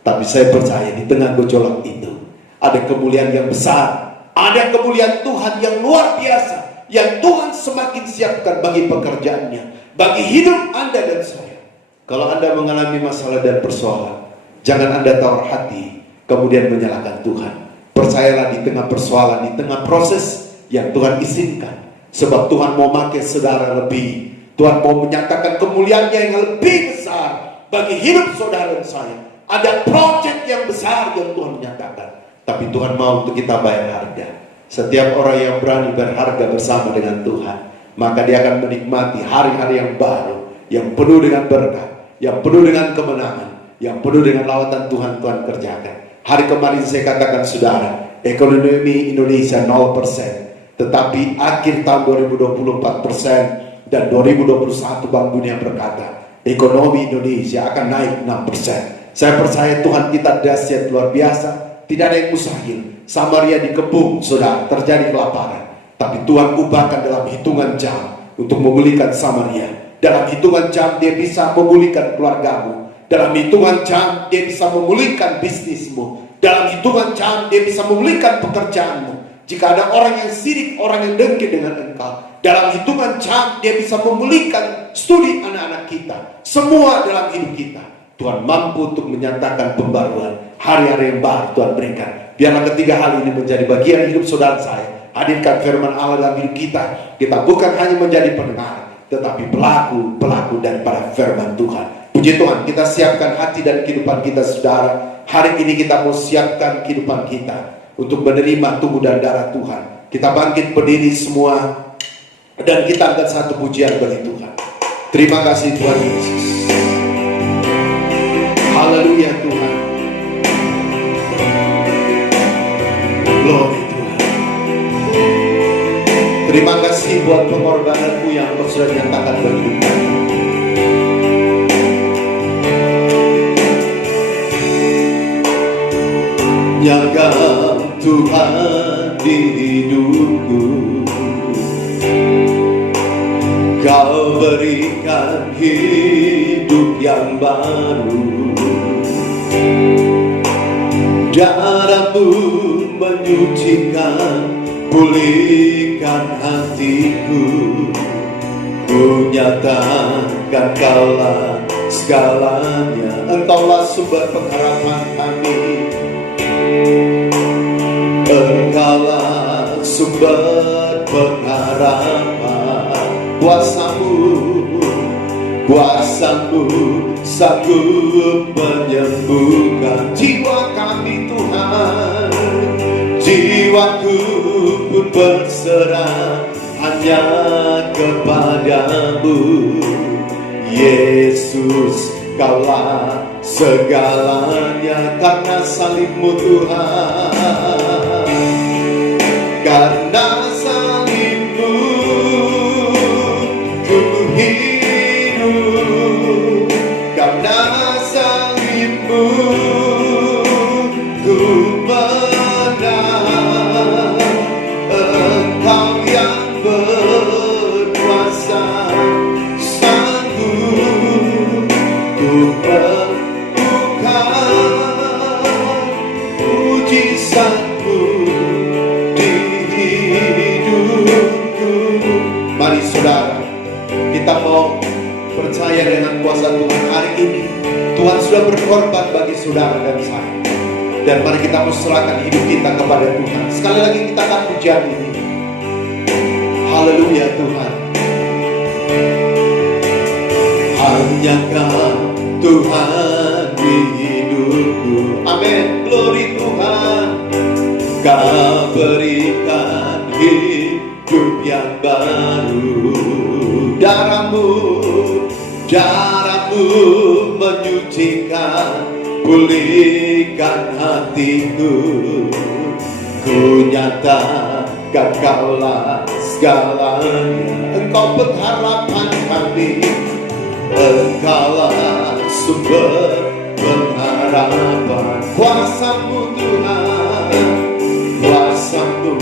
Tapi saya percaya di tengah gejolak itu ada kemuliaan yang besar. Ada kemuliaan Tuhan yang luar biasa, yang Tuhan semakin siapkan bagi pekerjaannya, bagi hidup Anda dan saya. Kalau Anda mengalami masalah dan persoalan, jangan Anda tawar hati kemudian menyalahkan Tuhan. Percayalah di tengah persoalan, di tengah proses yang Tuhan izinkan. Sebab Tuhan mau pakai saudara lebih. Tuhan mau menyatakan kemuliaannya yang lebih besar bagi hidup saudara dan saya. Ada proyek yang besar yang Tuhan menyatakan. Tapi Tuhan mau untuk kita bayar harga. Setiap orang yang berani berharga bersama dengan Tuhan, maka dia akan menikmati hari-hari yang baru, yang penuh dengan berkat, yang penuh dengan kemenangan, yang penuh dengan lawatan Tuhan kerjakan. Hari kemarin saya katakan, saudara, ekonomi Indonesia 0%, tetapi akhir tahun 2020 4%, dan 2021 Bank Dunia berkata ekonomi Indonesia akan naik 6%. Saya percaya Tuhan kita dahsyat luar biasa. Tidak ada yang mustahil. Samaria dikepung, saudara, terjadi kelaparan, tapi Tuhan ubahkan dalam hitungan jam untuk memulihkan Samaria. Dalam hitungan jam dia bisa memulihkan keluargamu. Dalam hitungan jam dia bisa memulihkan bisnismu. Dalam hitungan jam dia bisa memulihkan pekerjaanmu. Jika ada orang yang sirik, orang yang dengki dengan engkau, dalam hitungan jam dia bisa memulihkan studi anak-anak kita. Semua dalam hidup kita Tuhan mampu untuk menyatakan pembaruan. Hari-hari yang baru Tuhan berikan. Biarlah ketiga hal ini menjadi bagian hidup saudara saya. Hadirkan firman Allah dalam hidup kita. Kita bukan hanya menjadi pendengar, tetapi pelaku daripada firman Tuhan. Puji Tuhan, kita siapkan hati dan kehidupan kita, saudara. Hari ini kita mau siapkan kehidupan kita untuk menerima tubuh dan darah Tuhan. Kita bangkit berdiri semua, dan kita angkat satu pujian bagi Tuhan. Terima kasih Tuhan Yesus. Haleluya Tuhan. sudah nyatakan berbuka. Nyakam Tuhan di hidupku, Kau berikan hidup yang baru. Darah-Mu menyucikan, pulihkan hatiku. Ku nyatakan Kaulah segalanya, Engkaulah sumber pengharapan kami. Engkaulah sumber pengharapan. Kuasa-Mu sanggup menyembuhkan jiwa kami Tuhan. Jiwaku pun berserah hanya kepadamu. Yesus, Kaulah segalanya, karena salib-Mu Tuhan. Karena salib-Mu ku hidup, karena salib-Mu ku menang. Engkau yang berkuasa, sanggup ku melakukan mujizat-Mu di hidupku. Mari saudara, kita mau percaya dengan kuasa Tuhan hari ini. Tuhan sudah berkorban bagi saudara dan saya. Dan mari kita serahkan hidup kita kepada Tuhan. Sekali lagi kita akan pujian ini. Haleluya Tuhan. Hanya Kau Tuhan di hidupku. Amin. Glory Tuhan. Kau berikan hidup yang baru. Darah-Mu menyucikan, pulihkan hatiku. Ku nyatakan Kaulah segalanya, Engkau pengharapan kami. Engkaulah sumber pengharapan. Kuasa-Mu Tuhan, Kuasa-Mu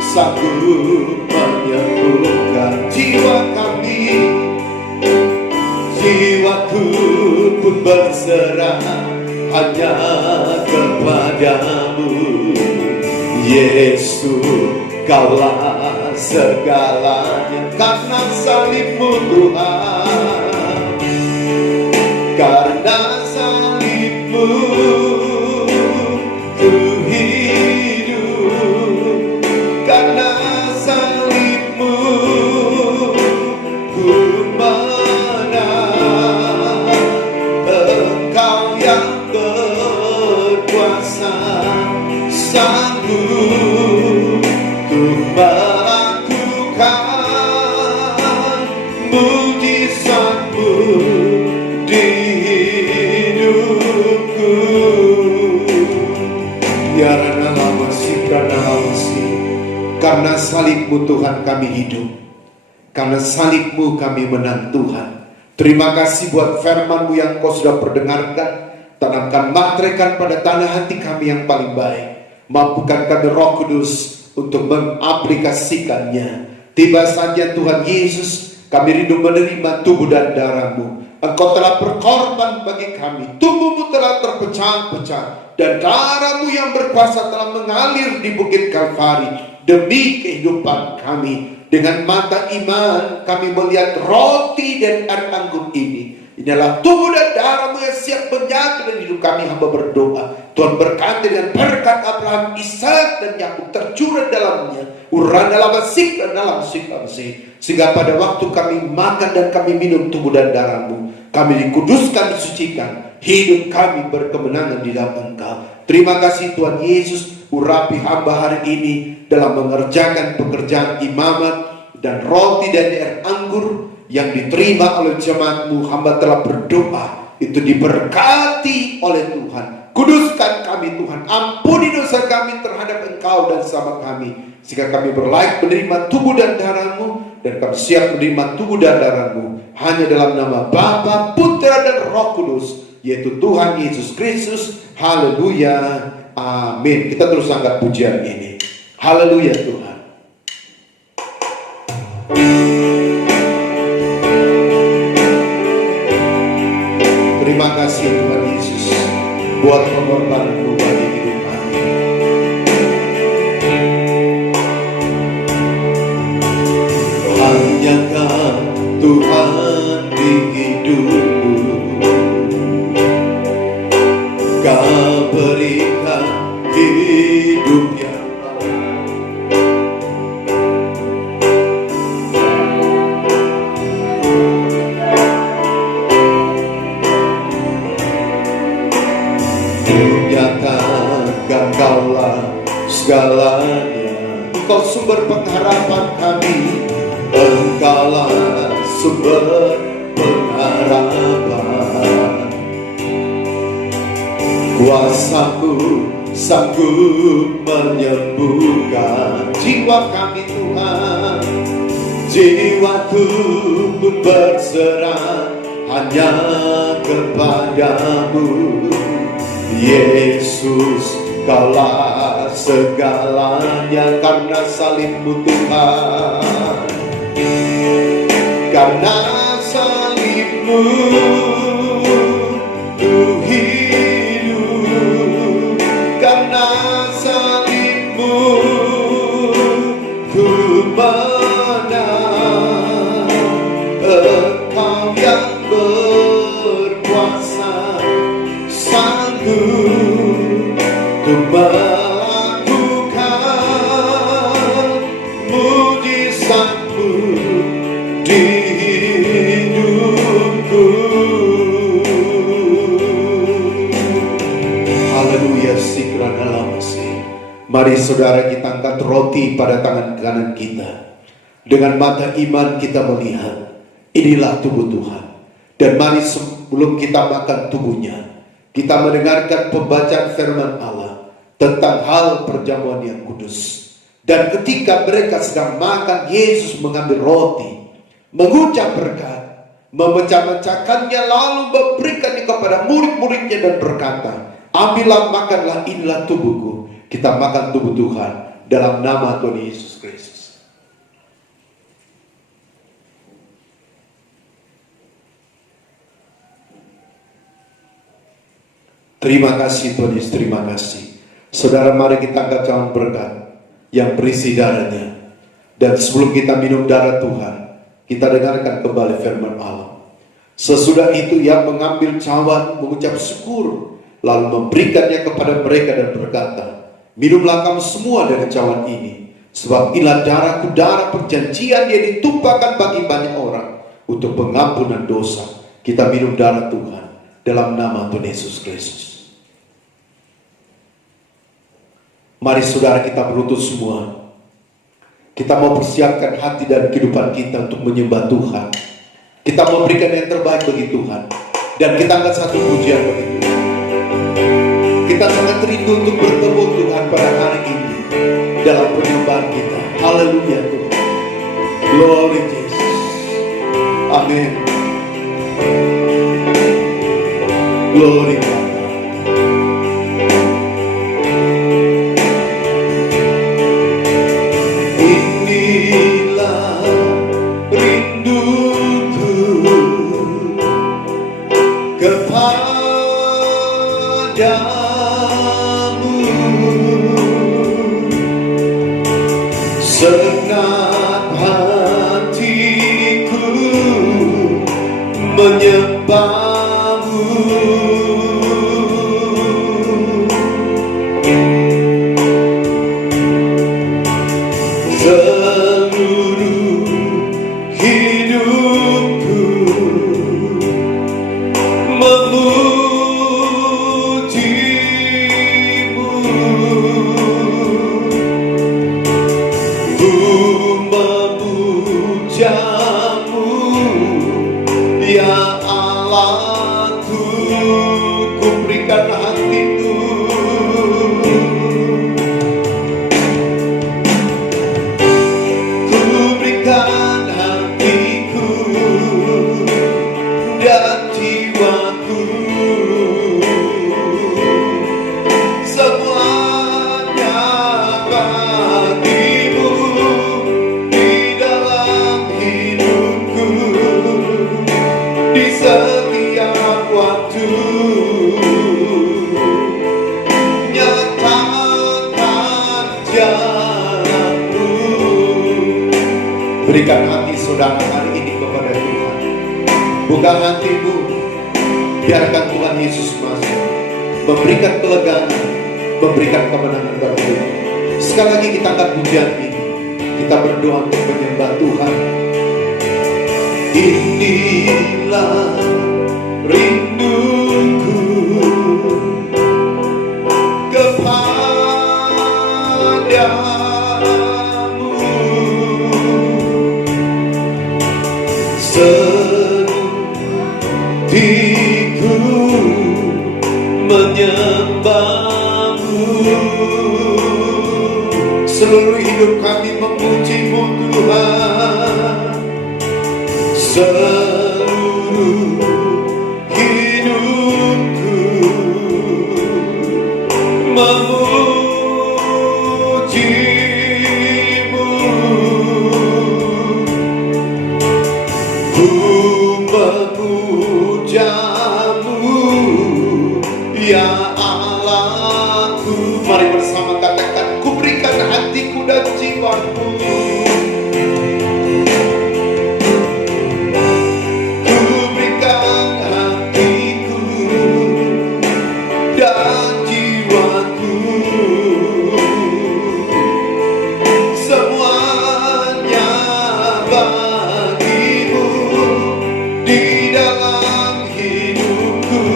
sanggup menyembuhkan jiwa kami. Jiwaku pun berserah hanya kepadamu. Yesus, Kaulah segalanya, karena salib-Mu Tuhan. Karena salib-Mu ku hidup, karena salib-Mu ku menang. Engkau yang berkuasa, sanggup untuk melakukan mujizat-Mu di hidupku. Karena salib-Mu Tuhan kami hidup, karena salib-Mu kami menang Tuhan. Terima kasih buat firman-Mu yang Kau sudah perdengarkan. Tanamkan, matrekan pada tanah hati kami yang paling baik. Mampukan kami Roh Kudus untuk mengaplikasikannya. Tiba saja Tuhan Yesus, kami rindu menerima tubuh dan darah-Mu. Engkau telah berkorban bagi kami. Tubuh-Mu telah terpecah-pecah, dan darah-Mu yang berkuasa telah mengalir di Bukit Kalvari demi kehidupan kami. Dengan mata iman kami melihat roti dan air anggur ini. Inilah tubuh dan darah-Mu yang siap menyatu dalam hidup kami. Hamba berdoa, Tuhan berkati dengan berkat Abraham, Ishak dan Yakub tercurah dalamnya. Urana dalam sik dan dalam sik, sehingga pada waktu kami makan dan kami minum tubuh dan darah-Mu, kami dikuduskan, disucikan. Hidup kami berkemenangan di dalam Engkau. Terima kasih Tuhan Yesus. Urapi hamba hari ini dalam mengerjakan pekerjaan imamat dan roti dan air anggur yang diterima oleh jemaat-Mu. Hamba telah berdoa itu diberkati oleh Tuhan. Kuduskan kami Tuhan, ampuni dosa kami terhadap Engkau dan sama kami, sehingga kami berlayak menerima tubuh dan darah-Mu dan kami siap menerima tubuh dan darah-Mu hanya dalam nama Bapa, Putra dan Roh Kudus, yaitu Tuhan Yesus Kristus. Haleluya, amin. Kita terus angkat pujian ini. Haleluya Tuhan. Terima kasih Tuhan Yesus buat pengorbanan-Mu bagi hidup kami. Hanya Tuhan di hidupku, Kau berikan hidup yang nyatakan Kaulah segalanya. Engkau sumber pengharapan kami, Engkaulah sumber pengharapan. Kuasa-Mu sanggup menyembuhkan jiwa kami Tuhan. Jiwaku berserah hanya kepadamu, Yesus. Kaulah segalanya karena salib-Mu Tuhan. Karena salib-Mu ku hidup, karena salib-Mu ku menang. Engkau yang berkuasa sanggup untuk melakukan mujizat-Mu di hidupku. Haleluya, sikran dalam Mesih. Mari saudara kita angkat roti pada tangan kanan kita. Dengan mata iman kita melihat, inilah tubuh Tuhan. Dan mari sebelum kita makan tubuhnya, kita mendengarkan pembacaan firman Allah tentang hal perjamuan yang kudus. Dan ketika mereka sedang makan, Yesus mengambil roti, mengucap berkat, memecah-mecahkannya, lalu memberikannya kepada murid-muridnya dan berkata, ambillah, makanlah, inilah tubuhku. Kita makan tubuh Tuhan dalam nama Tuhan Yesus Kristus. Terima kasih Tuhan Yesus, terima kasih. Saudara, mari kita angkat cawan berkat yang berisi darahnya. Dan sebelum kita minum darah Tuhan, kita dengarkan kembali firman Allah. Sesudah itu Ia mengambil cawan, mengucap syukur, lalu memberikannya kepada mereka dan berkata, minumlah kamu semua dari cawan ini, sebab inilah darahku, darah perjanjian yang ditumpahkan bagi banyak orang untuk pengampunan dosa. Kita minum darah Tuhan dalam nama Tuhan Yesus Kristus. Mari saudara kita berlutut semua. Kita mau persiapkan hati dan kehidupan kita untuk menyembah Tuhan. Kita mau berikan yang terbaik bagi Tuhan. Dan kita angkat satu pujian bagi Tuhan. Kita sangat rindu untuk bertemu Tuhan pada hari ini dalam penyembahan kita. Haleluya Tuhan. Glory Jesus. Amin. Glory God. Senang hatiku menyembah-Mu, seluruh hidupku memuji-Mu. Memuja-Mu ya Allah. Berikan hati saudara hari ini kepada Tuhan. Buka hatimu, biarkan Tuhan Yesus masuk, memberikan kelegaan, memberikan kemenangan bagi kita. Sekali lagi kita angkat pujian ini, kita berdoa untuk menyembah Tuhan. Inilah rinduku kepadamu, hatiku menyembahmu. Seluruh hidup kami memuji-Mu Tuhan. Seluruh hidupku memuji-Mu. Ku memuja-Mu, ya Allahku. Mari bersama katakan, ku berikan hatiku dan jiwaku. Ku berikan hatiku dan jiwaku. Semuanya bagimu di dalam hidupku,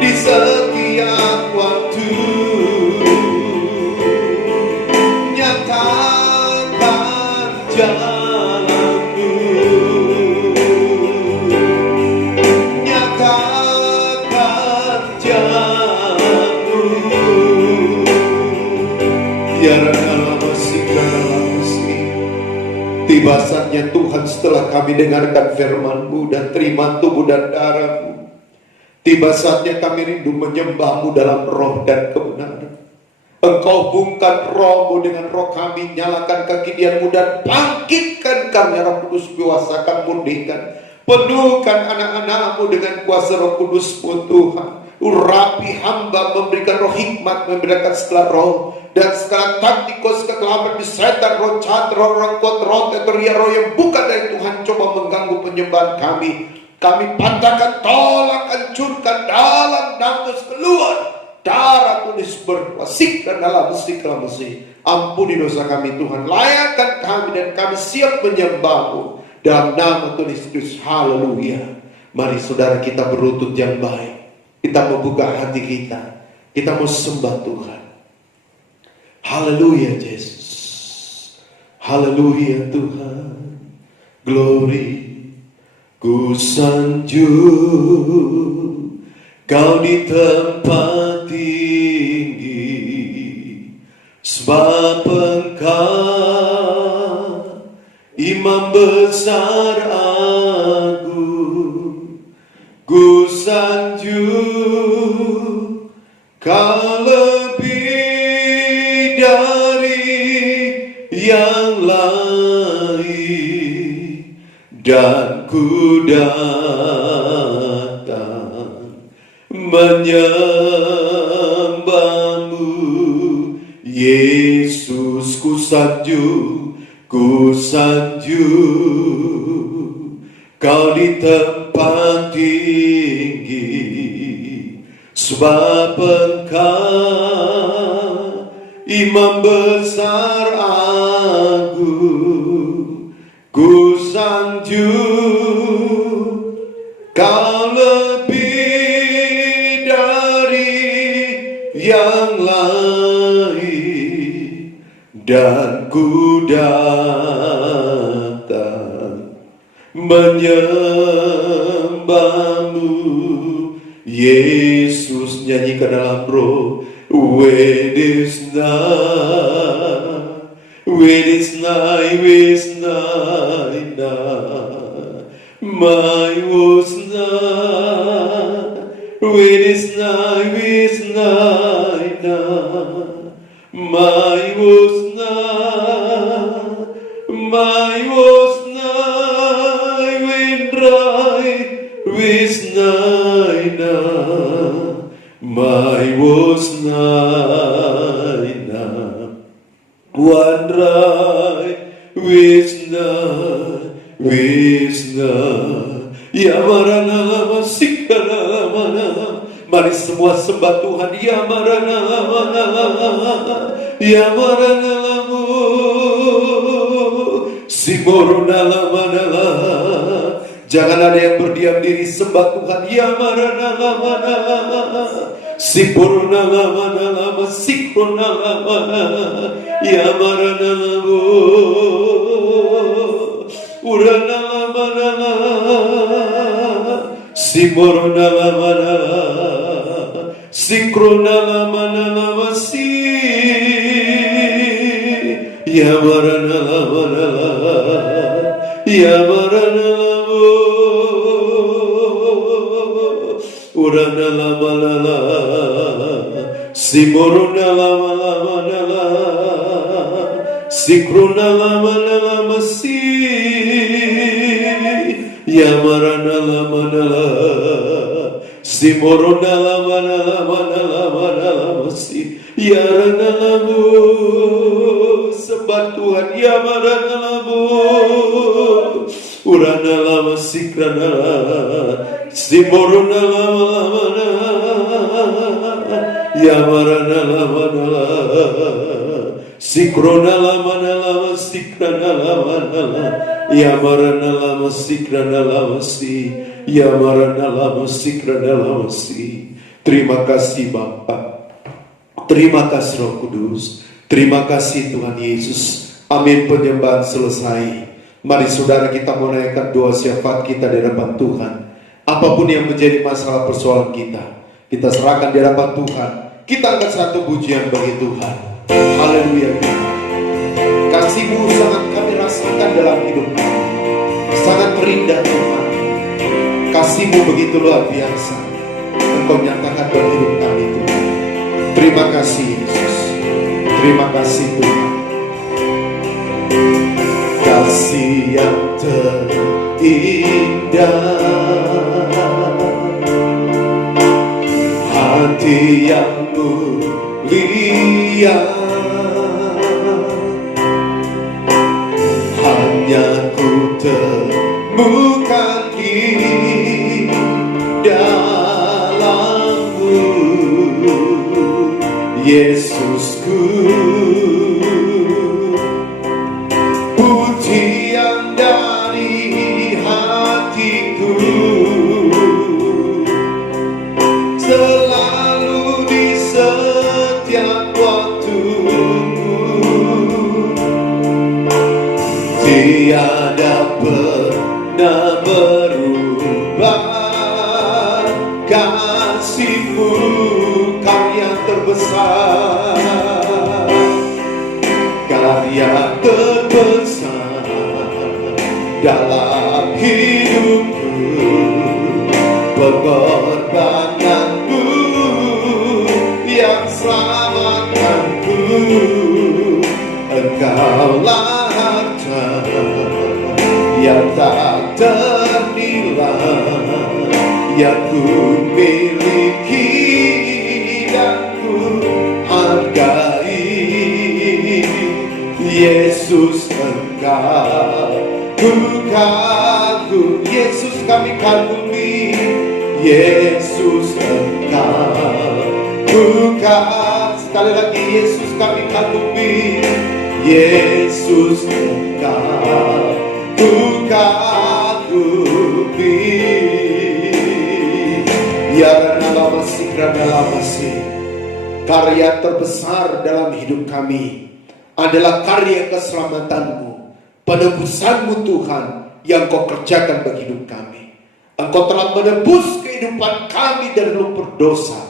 di setiap waktu. Nyatakan jalanmu, nyatakan jalanmu. Ya tiba saatnya Tuhan, setelah kami dengarkan firman-Mu dan terima tubuh dan darah-Mu, tiba saatnya kami rindu menyembah-Mu dalam roh dan kebenaran. Engkau hubungkan roh-Mu dengan roh kami, nyalakan kegidian-Mu dan bangkitkan kami. Roh Kudus kuasakan, murnikan, penuhkan anak-anak-Mu dengan kuasa Roh Kudus-Mu Tuhan. Urapi hamba, memberikan roh hikmat, memberikan segala roh dan segala taktikos kegelapan di setan, roh jahat, roh rengkot, roh teteria, roh yang bukan dari Tuhan coba mengganggu penyembahan kami. Kami patahkan, tolak, hancurkan dalam nama keluar darah tulis berwasik dan dalam mesti. Ampuni dosa kami Tuhan, layakkan kami dan kami siap menyembah-Mu dalam nama Tuhan Yesus. Haleluya. Mari saudara kita berlutut yang baik, kita membuka hati kita mau sembah Tuhan. Haleluya Yesus, haleluya Tuhan. Glory, ku sanjung Kau di tempat tinggi, sebab Engkau Imam besar agung. Ku sanjung Kau lebih dari yang lain, dan ku datang menyembah-Mu Yesus. Ku sanjung Kau di tempat tinggi, sebab Engkau Imam besar agung. Ku sanjung Kau lebih dari yang lain, dan ku datang menyembah-Mu Yesus. Nyanyi ke dalam roh. With this night, my was not, with this night, my was not, when dry, with night, my was not, one dry, with Mari semua sembah Tuhan. Ya marana, ya marana lamu, simoruna lamanala. Jangan ada yang berdiam diri, sembah Tuhan. Ya marana lamana, sipurna lamana lama, sikrona lamana. Ya marana lamu, urana lamana lama, simorna lamana, sikrona lamana lama, si. Ya marana lamana lama, ya marana lamu, urana lama lama, simorna lama lama lama, sikrona lama lama, si. Ya marana lama lama, simorna lama lama lama lama, si. Ya rana lamu, sembah Tuhan. Ya marana lamu, urana lama, sikrana, simorna lama lama, ya marana lama lama, sikrona lama lama, sikrana lama lama, ya marana lama, sikrana lama, si. Ya marana lama, sikrana lama, si. Terima kasih Bapa. Terima kasih Roh Kudus. Terima kasih Tuhan Yesus. Amin. Penyembahan selesai. Mari saudara kita menaikkan doa syafaat kita di hadapan Tuhan. Apapun yang menjadi masalah persoalan kita serahkan di hadapan Tuhan. Kita angkat satu pujian bagi Tuhan. Haleluya. Kasih-Mu sangat kami rasakan dalam hidup kami. Sangat terindah Tuhan. Kasih-Mu begitu luar biasa. Engkau nyatakan dalam hidup kami Tuhan. Terima kasih Yesus. Terima kasih Tuhan. Kasih yang terindah, hati yang mulia, hanya ku temukan di dalam-Mu, Yesusku. Pujian dari hatiku selalu di setiap waktumu, tiada pernah berubah kasih-Mu. Karya terbesar, karya terbesar dalam hidupku, pengorbananmu yang selamatkanku. Engkaulah harta yang tak ternilai yang ku miliki dan ku hargai. Yesus Engkau ku kagum, Yesus kami kagumi. Yesus Engkau ku kagum, sekali lagi Yesus kami kagumi. Yesus Engkau ku kagumi. Ya Rana masih, Rana masih. Karya terbesar dalam hidup kami adalah karya keselamatan-Mu, penebusan-Mu Tuhan yang Kau kerjakan bagi hidup kami. Engkau telah menebus kehidupan kami dari lumpur dosa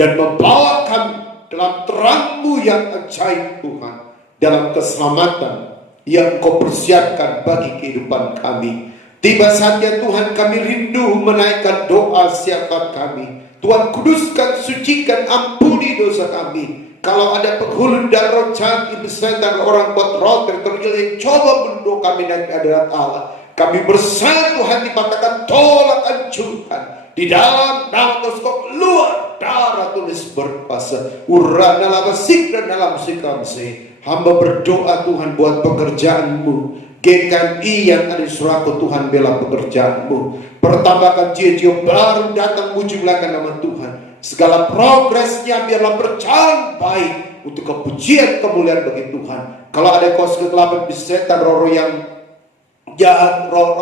dan membawa kami dalam terang-Mu yang ajaib Tuhan, dalam keselamatan yang Kau persiapkan bagi kehidupan kami. Tiba saatnya Tuhan, kami rindu menaikkan doa syafaat kami. Tuhan, kuduskan, sucikan, ampuni dosa kami. Kalau ada penghulu dan roh jahat, iblis setan, orang buat roh tergila yang coba menuduh kami naik ke hadirat Allah, kami bersatu hati patahkan, tolak, hancurkan di dalam nama Yesus. Keluar darah tulis berkuasa. Urana lama sikra dalam sikramse. Hamba berdoa Tuhan buat pekerjaan-Mu. GKMI yang ada di Suraku, Tuhan bela pekerjaan-Mu. Pertambahkan jiwa-jiwa baru datang muncul belakang nama Tuhan. Segala progresnya biarlah berjalan baik untuk kepujian kemuliaan bagi Tuhan. Kalau ada kuasa kegelapan, setan, roh yang jahat, roh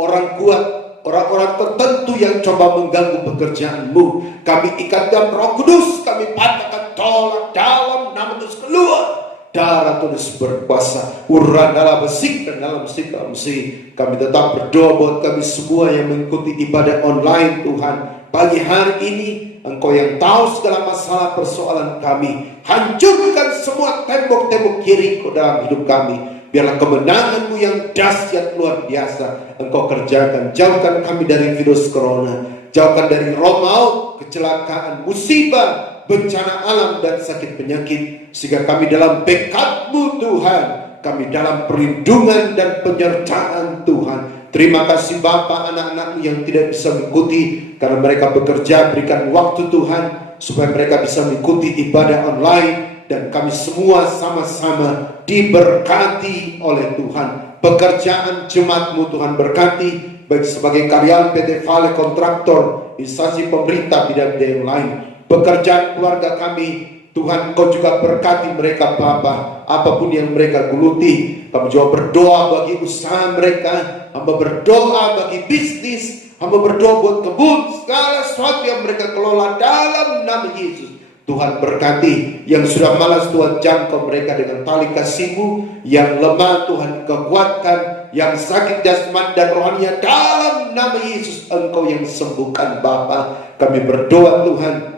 orang kuat, orang-orang tertentu yang coba mengganggu pekerjaanmu, kami ikatkan Roh Kudus, kami patahkan, tolak dalam nama Yesus, keluar. Darah Tuhan berkuasa. Urang dalam besik dan dalam besik dalam besik. Kami tetap berdoa buat kami semua yang mengikuti ibadah online Tuhan. Pagi hari ini Engkau yang tahu segala masalah persoalan kami. Hancurkan semua tembok-tembok Yeriko dalam hidup kami. Biarlah kemenangan-Mu yang dahsyat luar biasa Engkau kerjakan. Jauhkan kami dari virus corona. Jauhkan dari roh maut, kecelakaan, musibah, bencana alam dan sakit penyakit, sehingga kami dalam backup-Mu Tuhan, kami dalam perlindungan dan penyertaan Tuhan. Terima kasih Bapa, anak-anak-Mu yang tidak bisa mengikuti karena mereka bekerja, berikan waktu Tuhan supaya mereka bisa mengikuti ibadah online, dan kami semua sama-sama diberkati oleh Tuhan. Pekerjaan jemaat-Mu Tuhan berkati, baik sebagai karyawan PT Vale, kontraktor, instansi pemerintah, bidang-bidang yang lain. Pekerjaan keluarga kami, Tuhan Kau juga berkati mereka Bapa. Apapun yang mereka geluti, kami juga berdoa bagi usaha mereka, hamba berdoa bagi bisnis, hamba berdoa buat kebun, segala sesuatu yang mereka kelola dalam nama Yesus. Tuhan berkati, yang sudah malas Tuhan jangkau mereka dengan tali kasih-Mu, yang lemah Tuhan kekuatkan, yang sakit jasmani dan rohaninya dalam nama Yesus Engkau yang sembuhkan Bapa. Kami berdoa Tuhan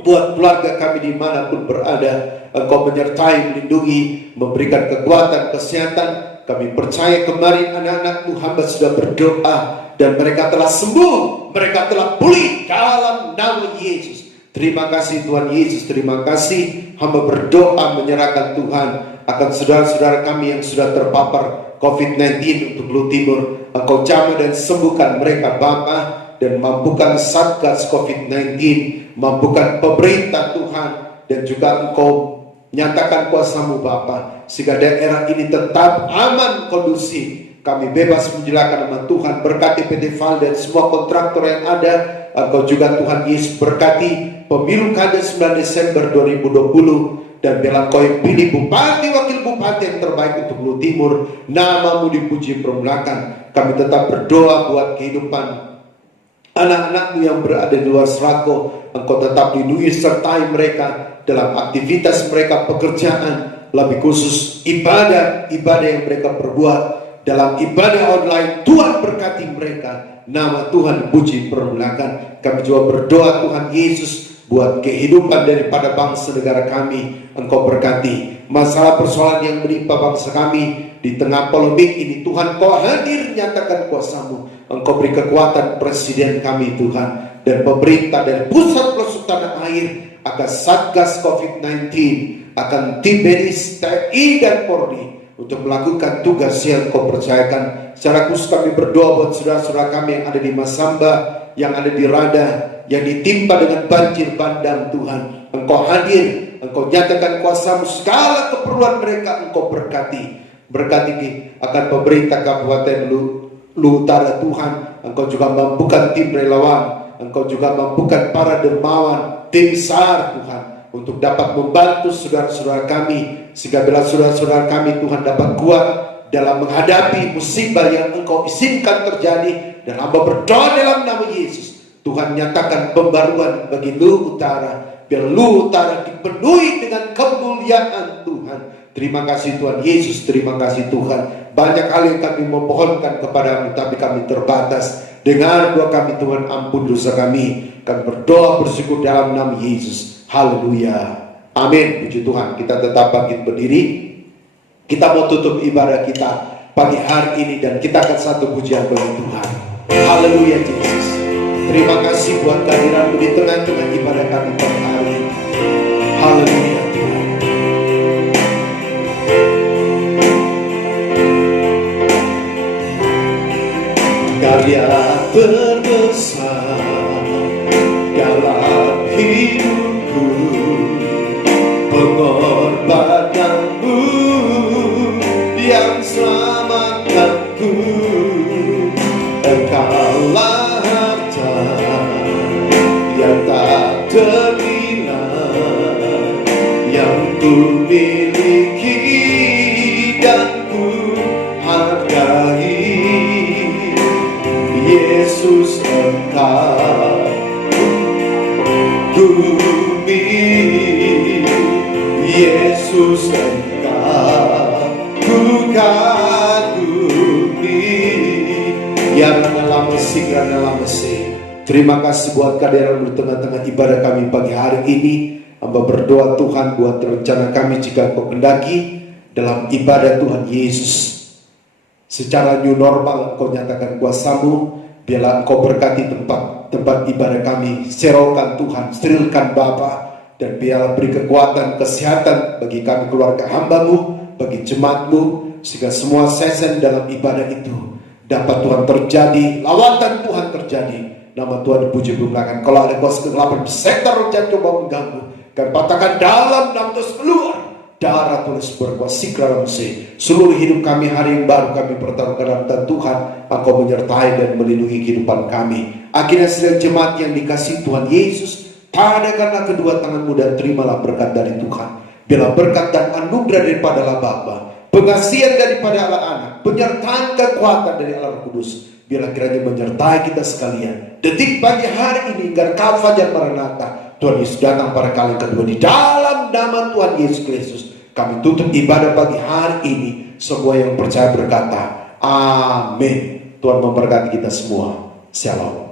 buat keluarga kami dimanapun berada, Engkau menyertai, melindungi, memberikan kekuatan, kesehatan. Kami percaya kemarin anak-anak-Mu hamba sudah berdoa dan mereka telah sembuh, mereka telah pulih dalam nama Yesus. Terima kasih Tuhan Yesus, terima kasih. Hamba berdoa menyerahkan Tuhan akan saudara-saudara kami yang sudah terpapar COVID-19 untuk Belu Timur. Engkau jamah dan sembuhkan mereka Bapa, dan mampukan Satgas COVID-19, mampukan pemerintah Tuhan, dan juga Engkau nyatakan kuasa-Mu Bapa, sehingga daerah ini tetap aman, kondusif. Kami bebas menjelaskan nama Tuhan. Berkati PT Val dan semua kontraktor yang ada. Engkau juga Tuhan Yesus berkati pemilu kada 9 Desember 2020, dan biarlah Engkau yang pilih bupati, wakil bupati yang terbaik untuk Belu Timur. Nama-Mu dipuji permuliakan. Kami tetap berdoa buat kehidupan anak-anak-Mu yang berada di luar Srako. Engkau tetap lindungi sertai mereka dalam aktivitas mereka, pekerjaan, lebih khusus ibadah yang mereka perbuat. Dalam ibadah online, Tuhan berkati mereka. Nama Tuhan puji permuliakan. Kami juga berdoa Tuhan Yesus buat kehidupan daripada bangsa negara kami. Engkau berkati masalah persoalan yang menimpa bangsa kami. Di tengah polemik ini Tuhan Kau hadir, nyatakan kuasa-Mu. Engkau beri kekuatan presiden kami Tuhan, dan pemerintah dari pusat pelosok tanah air, akan Satgas COVID-19, akan tim medis, TNI dan Polri untuk melakukan tugas yang Kau percayakan. Secara khusus kami berdoa buat saudara-saudara kami yang ada di Masamba, yang ada di Rada, yang ditimpa dengan banjir bandang Tuhan. Engkau hadir, Engkau nyatakan kuasa-Mu, segala keperluan mereka Engkau berkati. Berkati akan pemerintah Kabupaten Lu Utara Tuhan. Engkau juga mampukan tim relawan, Engkau juga mampukan para dermawan, tim SAR Tuhan, untuk dapat membantu saudara-saudara kami, sehingga bila saudara-saudara kami Tuhan dapat kuat dalam menghadapi musibah yang Engkau izinkan terjadi. Dan hamba berdoa dalam nama Yesus, Tuhan nyatakan pembaruan bagi Lu Utara, biar Lu Utara dipenuhi dengan kemuliaan Tuhan. Terima kasih Tuhan Yesus, terima kasih Tuhan. Banyak hal yang kami memohonkan kepada-Mu, tapi kami terbatas. Dengar doa kami Tuhan, ampun dosa kami. Kami berdoa bersyukur dalam nama Yesus. Haleluya, amin. Puji Tuhan. Kita tetap bangkit berdiri. Kita mau tutup ibadah kita pagi hari ini, dan kita akan satu pujian bagi Tuhan. Haleluya Yesus. Terima kasih buat kehadiran-Mu di tengah-tengah ibadah kami pagi hari ini. Haleluya Tuhan. Karya terbesar dalam hidupku, pengorbananmu yang selamatkanku. Engkaulah harta yang tak miliki dan ku hargai. Yesus Engkau ku miliki, Yesus Engkau ku kagumi. Ya dalam Mesih, dalam Mesih. Terima kasih buat kehadiran di tengah-tengah ibadah kami pagi hari ini. Hamba berdoa Tuhan buat rencana kami jika Kau kendaki dalam ibadah Tuhan Yesus. Secara new normal Engkau nyatakan kuasa-Mu. Biarlah Engkau berkati tempat ibadah kami. Serokan Tuhan, sterilkan Bapa. Dan biarlah beri kekuatan, kesehatan bagi kami keluarga hamba-Mu, bagi jemaat-Mu. Sehingga semua season dalam ibadah itu dapat Tuhan terjadi, lawatan Tuhan terjadi. Nama Tuhan dipuji dimuliakan. Kalau ada kuasa kegelapan di sektor roh jahat coba mengganggu, kami katakan dalam nama Yesus keluar. Darah tulis berkuasa dalam Mesih. Seluruh hidup kami hari yang baru kami pertaruhkan dalam tangan Tuhan. Engkau menyertai dan melindungi kehidupan kami. Akhirnya sedang jemaat yang dikasihi Tuhan Yesus, tadakanlah kedua tanganmu dan terimalah berkat dari Tuhan. Bila berkat dan anugerah daripada Allah Bapa, pengasihan daripada Allah Anak, penyertaan kekuatan dari Allah Roh Kudus, biarlah kiranya menyertai kita sekalian. Detik pagi hari ini hingga kau fajar Maranatha, Tuhan Yesus datang pada kali yang kedua. Di dalam nama Tuhan Yesus Kristus, kami tutup ibadah pagi hari ini. Semua yang percaya berkata, amin. Tuhan memberkati kita semua. Shalom.